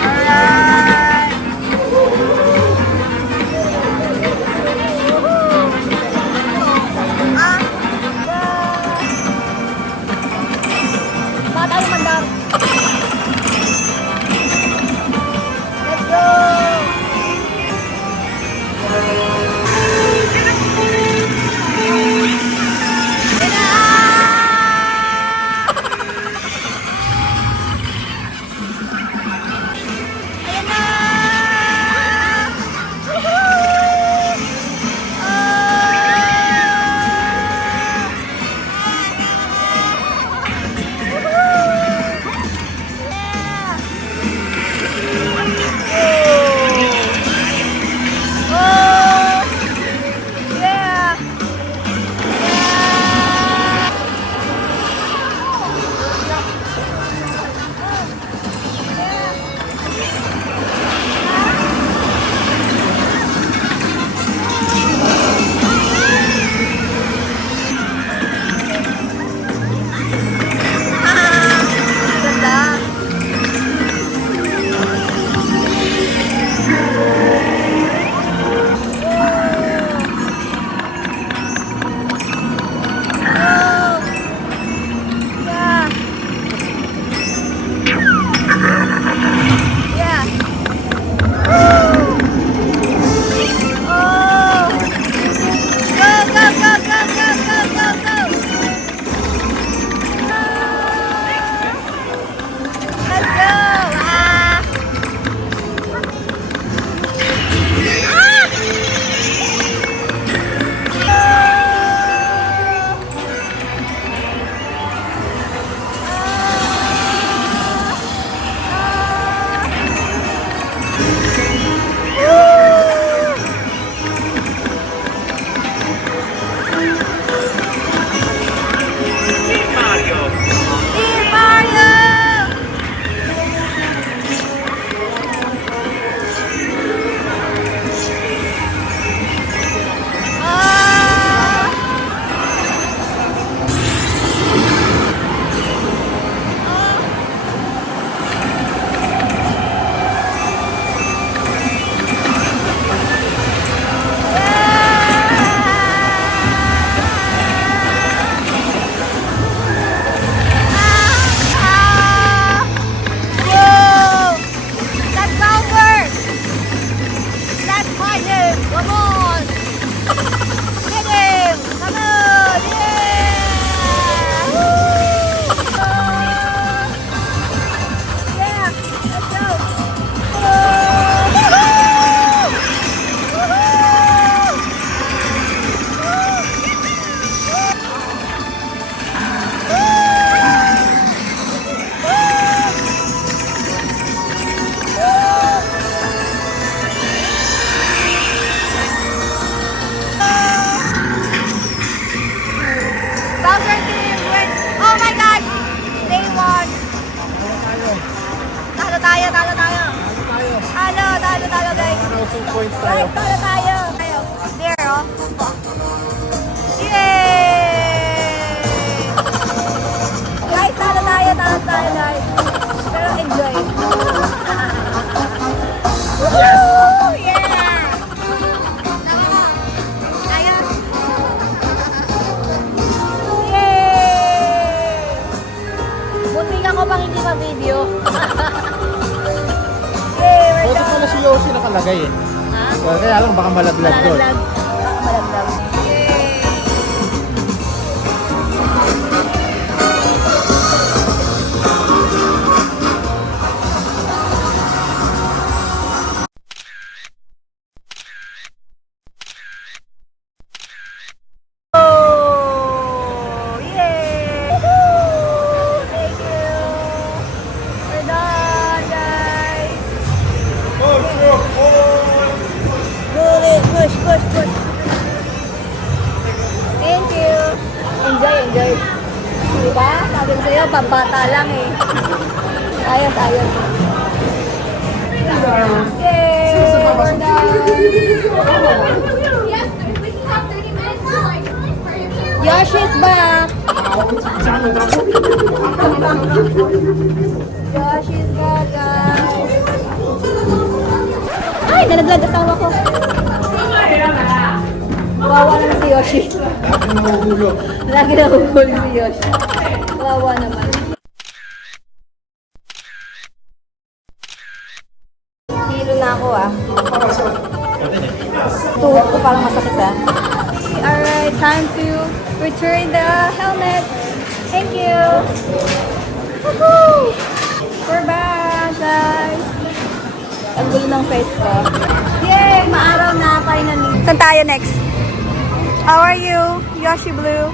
Alright. Baka tayo mandar. Let's go. 2 points tayo. Guys, tara tayo. There, oh. Yay! Guys, tara tayo, guys. Pero enjoy. Yes! Yeah! Ayos. Yay! Buti ako pang hindi ma-video. Yay, we're Pwede pala si Yoshi nakalagay eh. Ha? Kaya lang baka malaglag doon. Malaglag. Yay! Oh! Yay! Woohoo! Thank you! We're done, guys! Pull it, push. Thank you. Enjoy. Diba? Sabi ko sa'yo, pambata lang eh. Ayos. Yay! We're done. Yoshi's back. Yoshi's back, guys. Ay, nalaglag asawa ko. Kawawa naman si Yoshi. Lagi nahuhulog si Yoshi. Kawawa naman. Hilo na ako ah. Tuhod ko parang masakit ah. Alright, time to return the helmet. Thank you. Woohoo! We're back, guys. Ang gulo ng face ko. Yay! Maaraw na, finally. Saan tayo next? How are you, Yoshi Blue?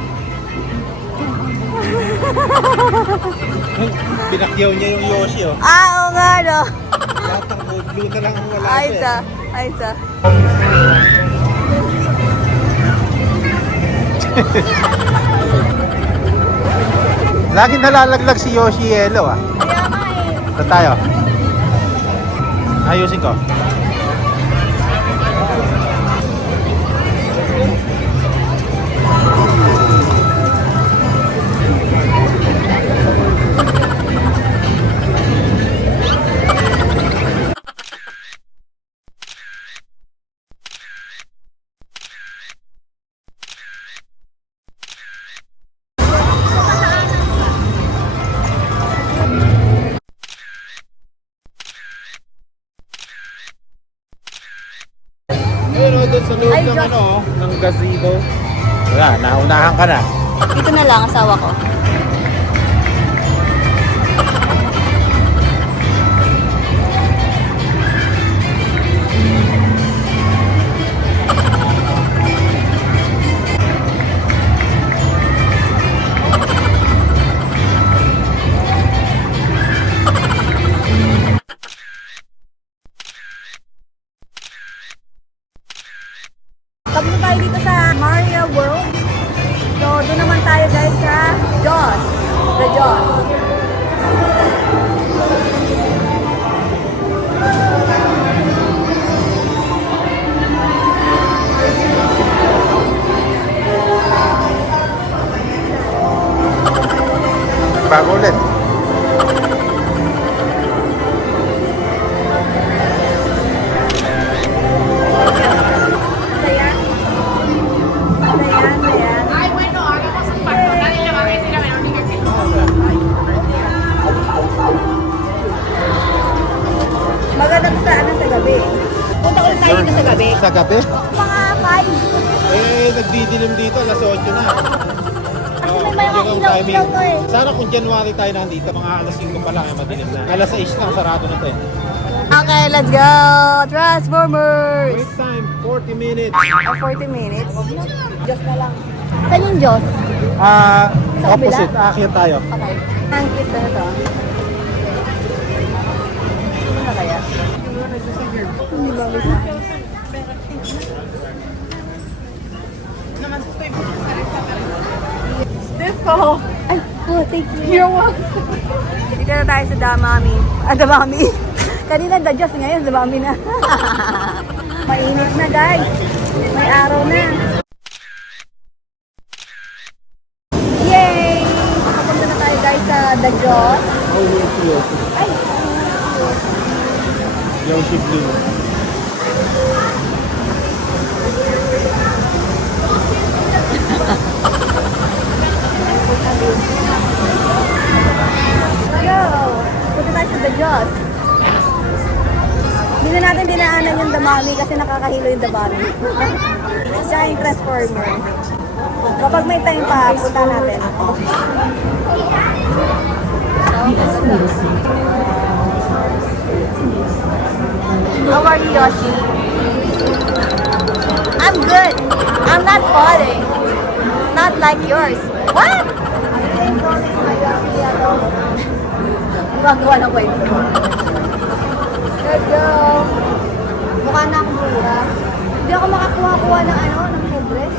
Pinakyaw niya yung Yoshi oh. Oo nga, no? Lahat ng blue na lang ang wala Ayos siya. Ayos ah. Lagi nalalaglag si Yoshi Yellow ah. Kaya nga eh. Saan tayo? Ayusin ko. Pero doon sa loob ng ng gazebo. Wala, naunahan ka na. Dito na lang, asawa ko. Tapos tayo dito sa Mario World. So, doon naman tayo guys sa Jaws. The Jaws. Bago ulit. Saya. Ay, bueno, hagamos un pacto. Nadie le va a decir a Verónica que no. Maganda to sa sa gabi. Punta ulit tayo dito sa gabi. Sa gabi? Mga 5. Nagdidilim dito, alas 8 na. Kasi may mga ilaw-ilaw to eh. Sana kung January tayo nandito, mga alas 5 pa lang ay madilim na. Alas 6 lang, sarado na to eh. Okay, let's go! Transformers! Wait time, 40 minutes. 40 minutes. Diyos na lang. Saan yung Diyos? Sa Opposite, kabila? aakyat tayo. Okay. Ang cute na ito. Ano na kaya? Hindi ba bisa? Stefo! Ay, oh, thank you. You're welcome. Dito na tayo sa Damami. Damami. Kanina The Diyos, ngayon Damami na. Mainit na guys. May araw na. Yay! Papunta na tayo guys sa The Jaws. Ay! Yoshi Blue. Go! Punta tayo sa The Jaws. Hindi na natin dinaanan yung Damami kasi nakakahilo yung Damami. Siya yung Transformer. Kapag may time pa, punta natin. How are you, Yoshi? I'm good. I'm not falling. Not like yours. What? Gagawa ng kwento. Let's go! Mukha na akong buha. Hindi ako makakuha-kuha ng ng headdress.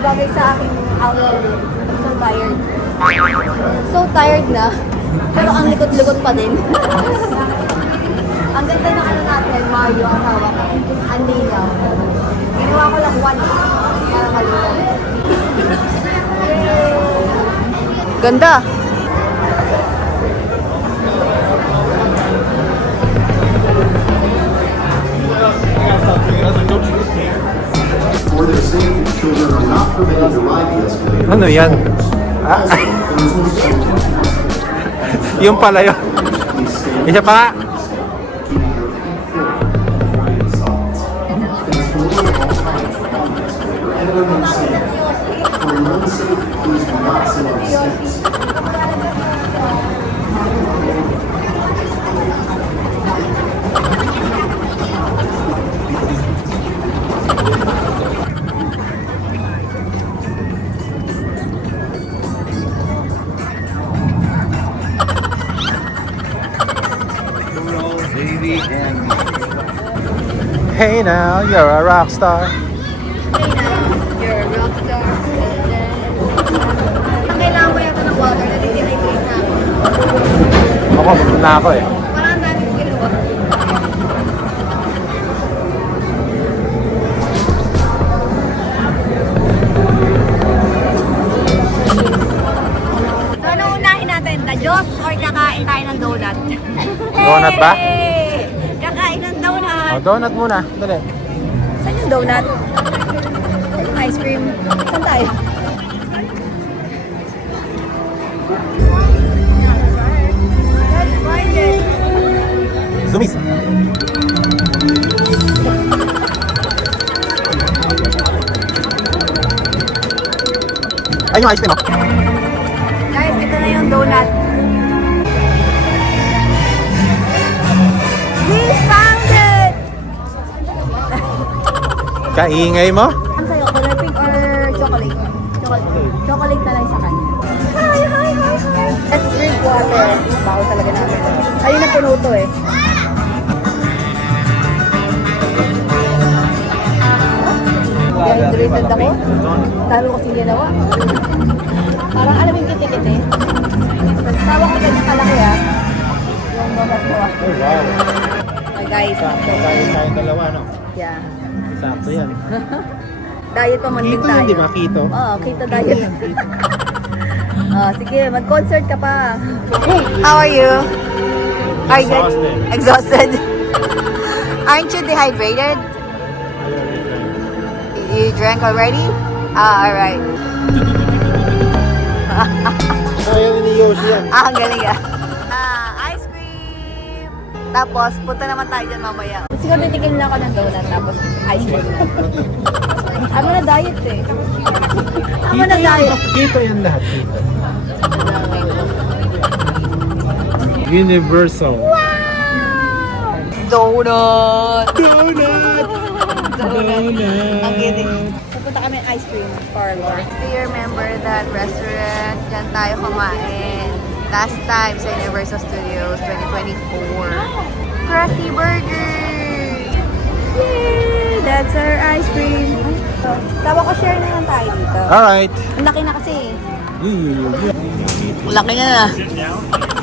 Bagay sa aking outfit. So tired. So tired na. Pero ang likot-likot pa din. Ang ganda ng natin, Mario, asawa ko. Ang linaw. Ginawa ko lang one para malinaw. Ganda! For their safety, children are not permitted to ride the escalator. Ano yan? Ah, yung pala yun. Isa pa nga. Hey now, you're a rock star. You're a rock star. Ang kailangan mo yata ng water, nadidehydrate na ako. Ako, na ako eh. Parang ang dami kong ginawa. So, ano unahin natin? The Jaws or kakain tayo ng donut? Donut ba? Hey! Kakain ng donut! Oh, donut muna. Dali. Saan yung donut? Ice cream. Saan tayo? Let's find it! Zumis. Ay, yung ice cream oh. Guys, ito na yung donut. We found it! Kaingay mo? Ang sa'yo, color pink or chocolate? Chocolate na lang sa kanya. Hi! Let's drink water. Baho talaga namin. Ayun na puno to eh. Dehydrated ako. Dami ko kasing ginawa. Parang alam yung kiti-kiti. Sawa ko ganyan kalaki ah. Yung donut ko ah. Oh, wow. Okay guys. Tayong dalawa, no? Yeah. Sakto yan. Diet pa man din Keto tayo. yun, di ba? Keto? Oo, keto diet. Sige, mag-concert ka pa. Hey, how are you? Are you Exhausted. exhausted? Aren't you dehydrated? You drank already? Alright. Ayaw ni Yoshi yan. Ang galing ah. Ice cream. Tapos, punta naman tayo dyan mamaya. Siguro titikim na ako ng donut tapos ice cream na. Ano na diet eh. Ano na diet? Keto yan lahat. Keto. Universal. Donut! Donut! Ang kidding. Pupunta kami ice cream parlor. Do you remember that restaurant? Diyan tayo kumain. Last time sa Universal Studios 2024. Krusty Burger! Yay! That's our ice cream. Tawa ko share na lang tayo dito. Alright. Ang laki na kasi. Ang laki na.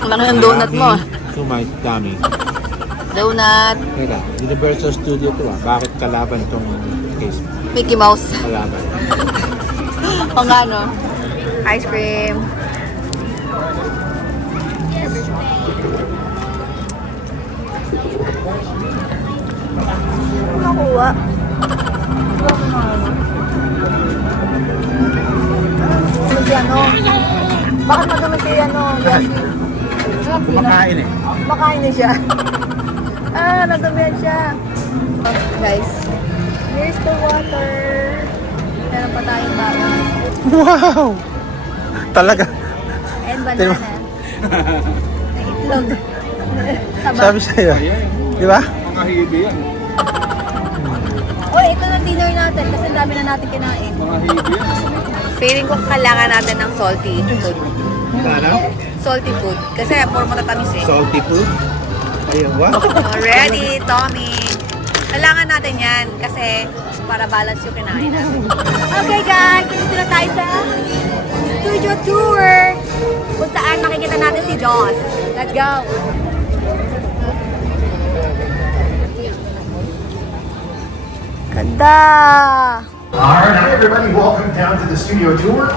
Ang laki ng donut mo. So my tummy. Donut. Teka, Universal Studio to ah. Bakit kalaban tong case? Mickey Mouse. Kalaban. O nga, no? Ice cream. Nakuha. Si ano? Bakit madumi si ano? Kumakain eh. Makain na siya. Nadumihan siya. Guys, here's the water. Meron pa tayong bawang. Wow! Talaga. And banana. Itlog. Sabi sa'yo. Di ba? Makahibi yan. Oy, ito na dinner natin kasi ang dami na natin kinain. Makahibi yan. Feeling ko kailangan natin ng salty food. Ano? Salty food. Kasi puro matatamis eh. Salty food? Ayun, wow. Ready, Tommy. Kailangan natin yan kasi para balance yung kinain natin. Okay guys, dito na tayo sa studio tour kung saan makikita natin si Joss. Let's go! Ganda! Alright, hi everybody, welcome down to the studio tour.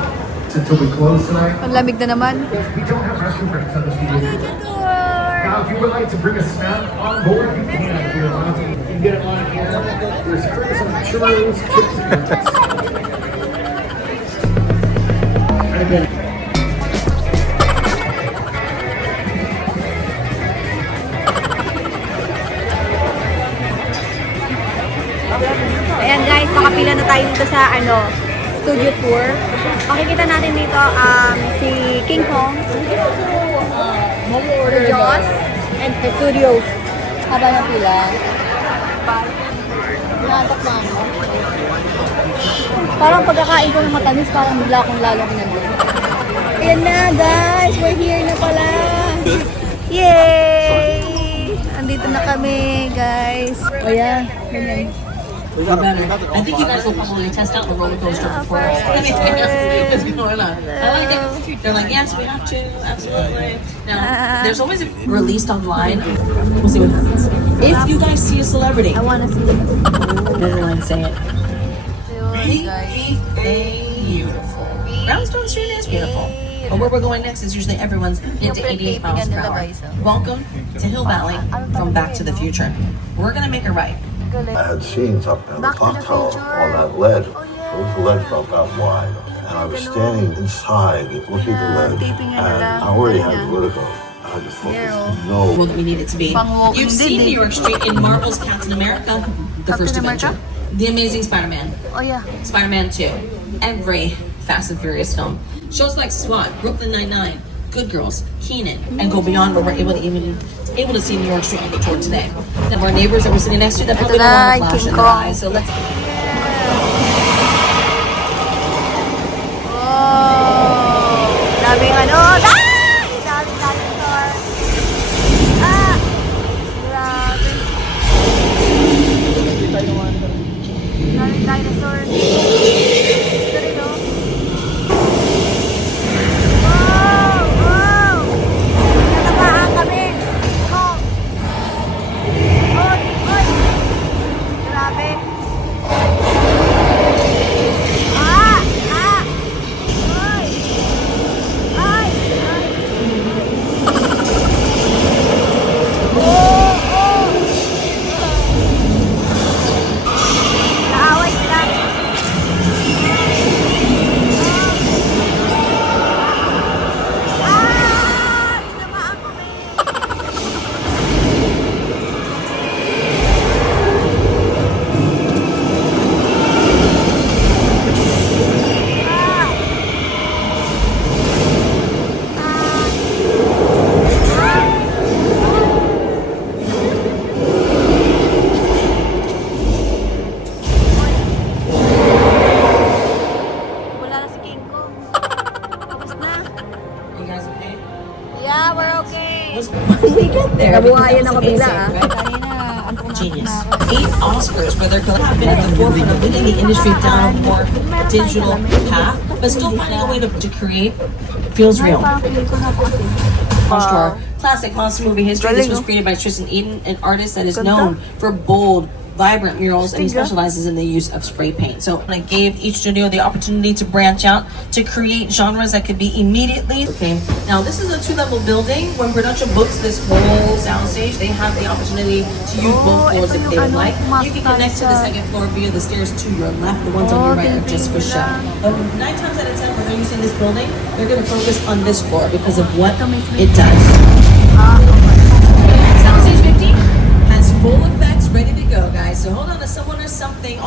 Until we close tonight. Ang lamig na naman. We don't have restroom breaks on the studio tour. Now, if you would like to bring a snack on board, you can. If you're allowed to, you can get it on here. There's some churros, chips, and nuts. And then Ayan guys, nakapila na tayo dito sa studio tour. Makikita natin dito si King Kong, the Jaws, and the studios. Haba ng pila. Natak na ako. Parang pagkakain ko ng matamis, parang bigla akong lalong nandun. Ayan na guys, we're here na pala. Yay! Andito na kami guys. O yeah, ganyan. I think you guys will probably test out the roller coaster before anything else is going on. I like it. They're like, yes, we have to, absolutely. Now, there's always a released online. We'll see what happens. If you guys see a celebrity, I want to see it. Everyone say it. Beautiful. Brownstone Street is beautiful. But where we're going next is usually everyone's into 88 miles per hour. Welcome to Hill Valley from Back to the Future. We're gonna make it right. I had scenes up in the clock tower on that ledge. It was a ledge about that wide. And I was standing inside looking at the ledge. And I already had vertigo. I just thought, there's no What we need it to be. You've seen New York Street in Marvel's Captain America, the first Avenger. The Amazing Spider-Man. Oh yeah. Spider-Man 2. Every Fast and Furious film. Shows like SWAT, Brooklyn Nine-Nine, Good Girls, Kenan, and go beyond where we're able to see New York Street on the tour today. And our neighbors that we're sitting next to, that probably don't want to flash in their eyes. So let's. Oh, daming daming dinosaur. Grabe. Daming dinosaur. Ito rin, oh. Wow! Natamaan kami. Oh. Oy! Grabe. Naaway sila. Tinamaan kami. Wala na si King Kong. Tapos na. You guys okay? Yeah, we're okay. When we get there, Nabuhayan because ako that was bigla, amazing, right? Genius. 8 Oscars where they're have been at the forefront of leading the industry down a more digital path, but still finding a way to create feels real. Parang feeling ko na po kasi. homage to our classic monster movie history. This was created by Tristan Eden, an artist that is known for bold, vibrant murals, and he specializes in the use of spray paint. So I gave each studio the opportunity to branch out to create genres that could be immediately. Okay, now this is a 2-level building. When production books this whole soundstage, they have the opportunity to use both floors if they would like. You can connect to the second floor via the stairs to your left. The ones on your right are just for show. But 9 times out of 10, when they're using this building, they're going to focus on this floor because of what it does. Soundstage 15 has full effects ready to go, guys. So hold on to someone or something.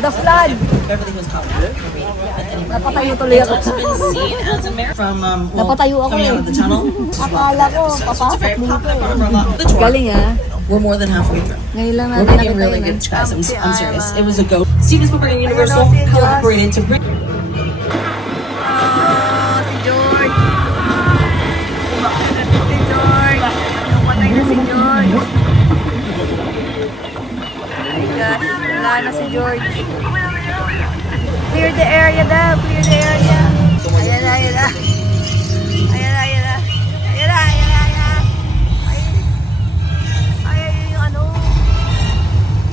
The flood. Beverly Hills Cop. Napatayo tuloy ako. It's also been seen as a mayor from Napatayo ako coming out of the tunnel. Akala ko, papasok dito. Galing ah. We're more than halfway through. Ngayon lang We're natin making really good nakita strides. I'm serious. It was a go. Steven Spielberg and Universal collaborated to bring. Si George. Si George. Napatay na si George. Oh my gosh. Wala na si George. Clear the area daw. Clear the area. Ayan na, ayan na. Ayan na, ayan na. Ayan na, ayan na, ayan na. Ayan yung ano.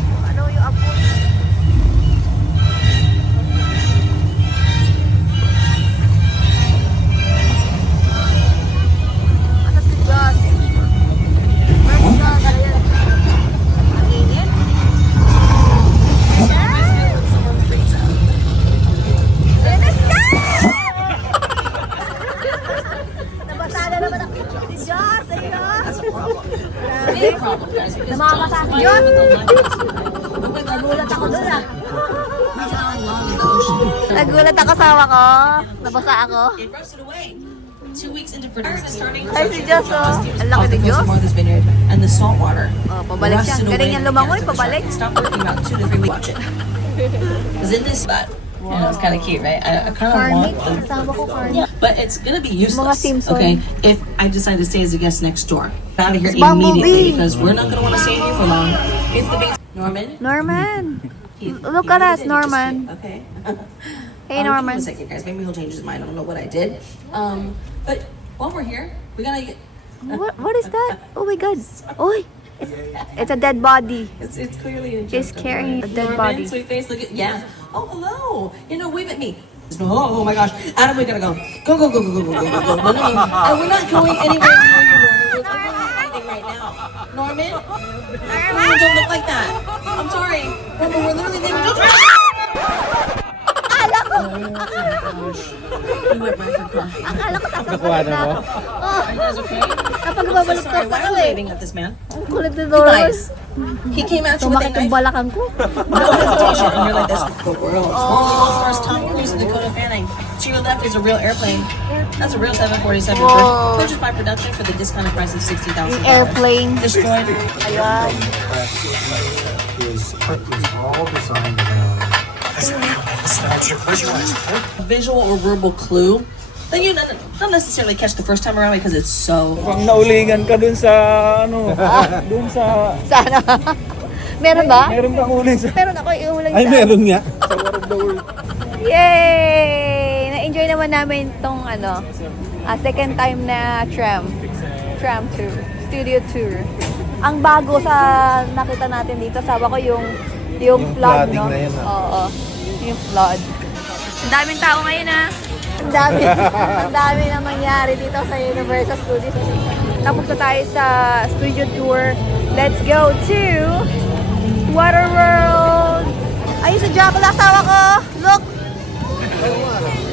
Yung ano, yung apoy. Ano si Josh? Where's Josh? Ayan. Ang init. Ayan na siya! Nabasada naman ako. Si Josh, ayun. Big problem, guys. Because Namamasa si Josh. Nagulat ako dun ah. Nagulat ako sa awa ko. Nabasa ako. It rusted away. 2 weeks into production, starting Ay, si Diyos, oh. Ang laki ni Diyos. Martha's Vineyard and the salt water. Oh, pabalik siya. rusted Galing away yan lumangoy, again to the pabalik. shark. Stop working about 2 to 3 weeks. Watch it. Because in this spot, you know, it's kind of cute, right? I kind of want them. Asawa ko, Carmen. Yeah, but it's gonna be useless. Simpson. Okay, if I decide to stay as a guest next door, out of here It's Bumblebee. immediately because we're not gonna want to stay here for long. It's the base. Norman. Look at us, Norman. Okay. Hey, Give me Norman. a second, guys. Maybe he'll change his mind. I don't know what I did. But while we're here, we gotta get. What is that? Oh my God. Oy. It's a dead body. It's clearly a joke. She's carrying a dead Norman, body. sweet face. Look at Oh, hello. You know, wave at me. Oh my gosh, Adam, we gotta go. Go. No. We're not going anywhere near you, Norman. We're leaving right now. Norman, you don't look like that. I'm sorry, Norman. We're literally leaving. Don't. You went right for crying. Akala ko Nakuha na mo? Are you guys okay? Kapag I'm so babalik sorry. ko Why sa are we eh. waving at this man? Ang kulit ni You Doris. guys, he came at you with a Sumakit yung knife. balakang ko. No hesitation, and you're like this. The world. Only All-Stars Tom Cruise and Dakota Fanning. To your left is a real airplane. That's a real 747 Whoa. purchased by production for the discounted price of $60,000. Airplane. Destroyed. Ayan. Is all designed around. A visual or verbal clue that you not necessarily catch the first time around because it's so. Pag naulingan ka dun sa, ano, dun sa, Sana. Meron ba? meron bang uling sa, Meron ako iulang Ay, sa... meron nga. sa War of the World? Yay! Na-enjoy naman namin itong ano, second time na tram tour, studio tour. Ang bago sa nakita natin dito, sabi ko yung flood, flooding no? na yun, Oo, yung flood. Ang daming tao ngayon, ha? Ang dami na mangyari dito sa Universal Studios. Tapos na tayo sa studio tour. Let's go to Water World! Ayun sa Jack, asawa ko! Look!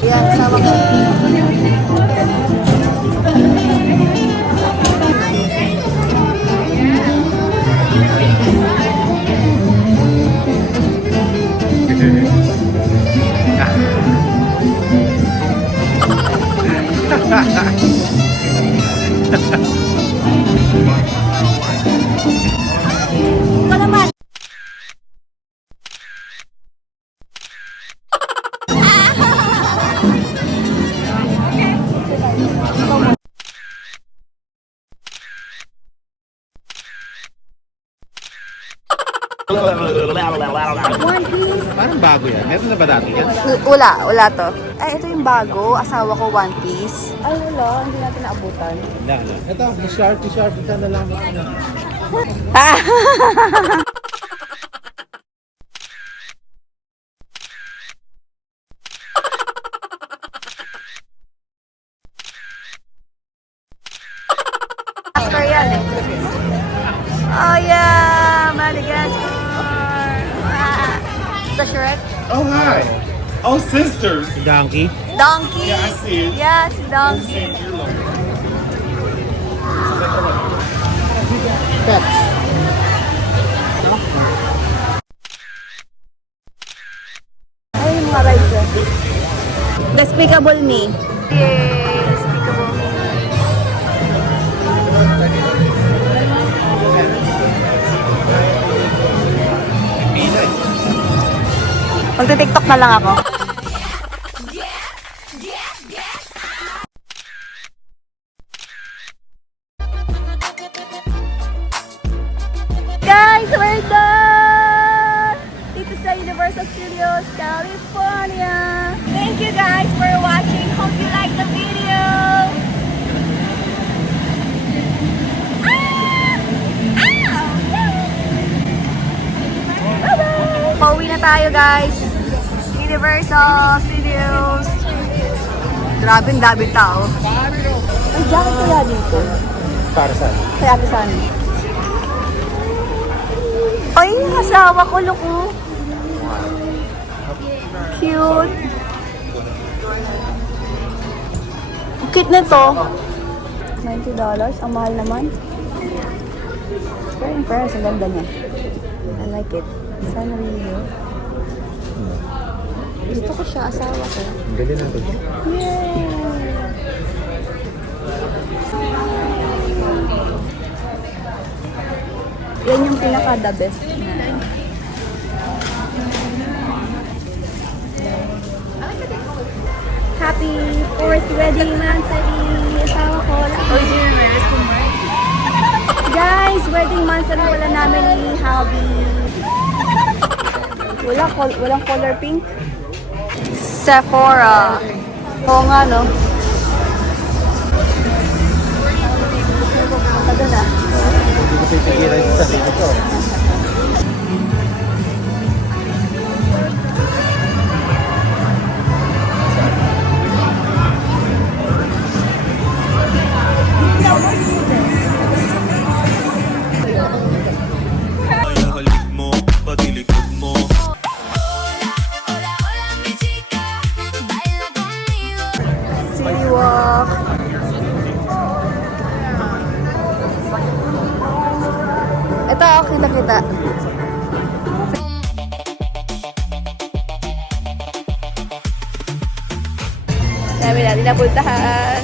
Yan, asawa ko. Ito naman. Parang bago yan. Meron na ba dati yan? Wala to. Ay, ito yung bago. Asawa ko, One Piece. Ay, wala. Hindi natin naabutan. Wala. Ito, sharp ka na lang. Madagascar yan eh. Oh yeah! Madagascar! The Shrek? Oh, hi. Oh, sisters. Donkey. Donkey! Yeah, I see it. Yes, donkey. Pets. Ay, yung mga rides eh. Despicable Me. Yes, Despicable Me. Magti-TikTok na lang ako. Guys, we're done! Dito sa Universal Studios, California. Thank you guys for watching. Hope you like the video. Pauwi na tayo guys. Universal Studios. Grabe, ang dami tao. Ay, jacket kaya dito. Para saan? Kaya ate Sunny. Ay, asawa ko, look oh. Cute. Ang cute na to. $90. Ang mahal naman. Pero in fairness, ang ganda niya. I like it. Sanrio. Gusto ko siya, asawa ko. Ang galing natin. Yay! Yan yung pinaka-the best na. Happy 4th wedding anniversary! Asawa ko. Guys, wedding anniversary wala namin ni Habi. Walang color pink. Sephora. Oo nga, no? Punta doon ah. Hindi ko pipigilan yung sarili ko. City Walk. Ito, kita-kita. Dami natin napuntahan.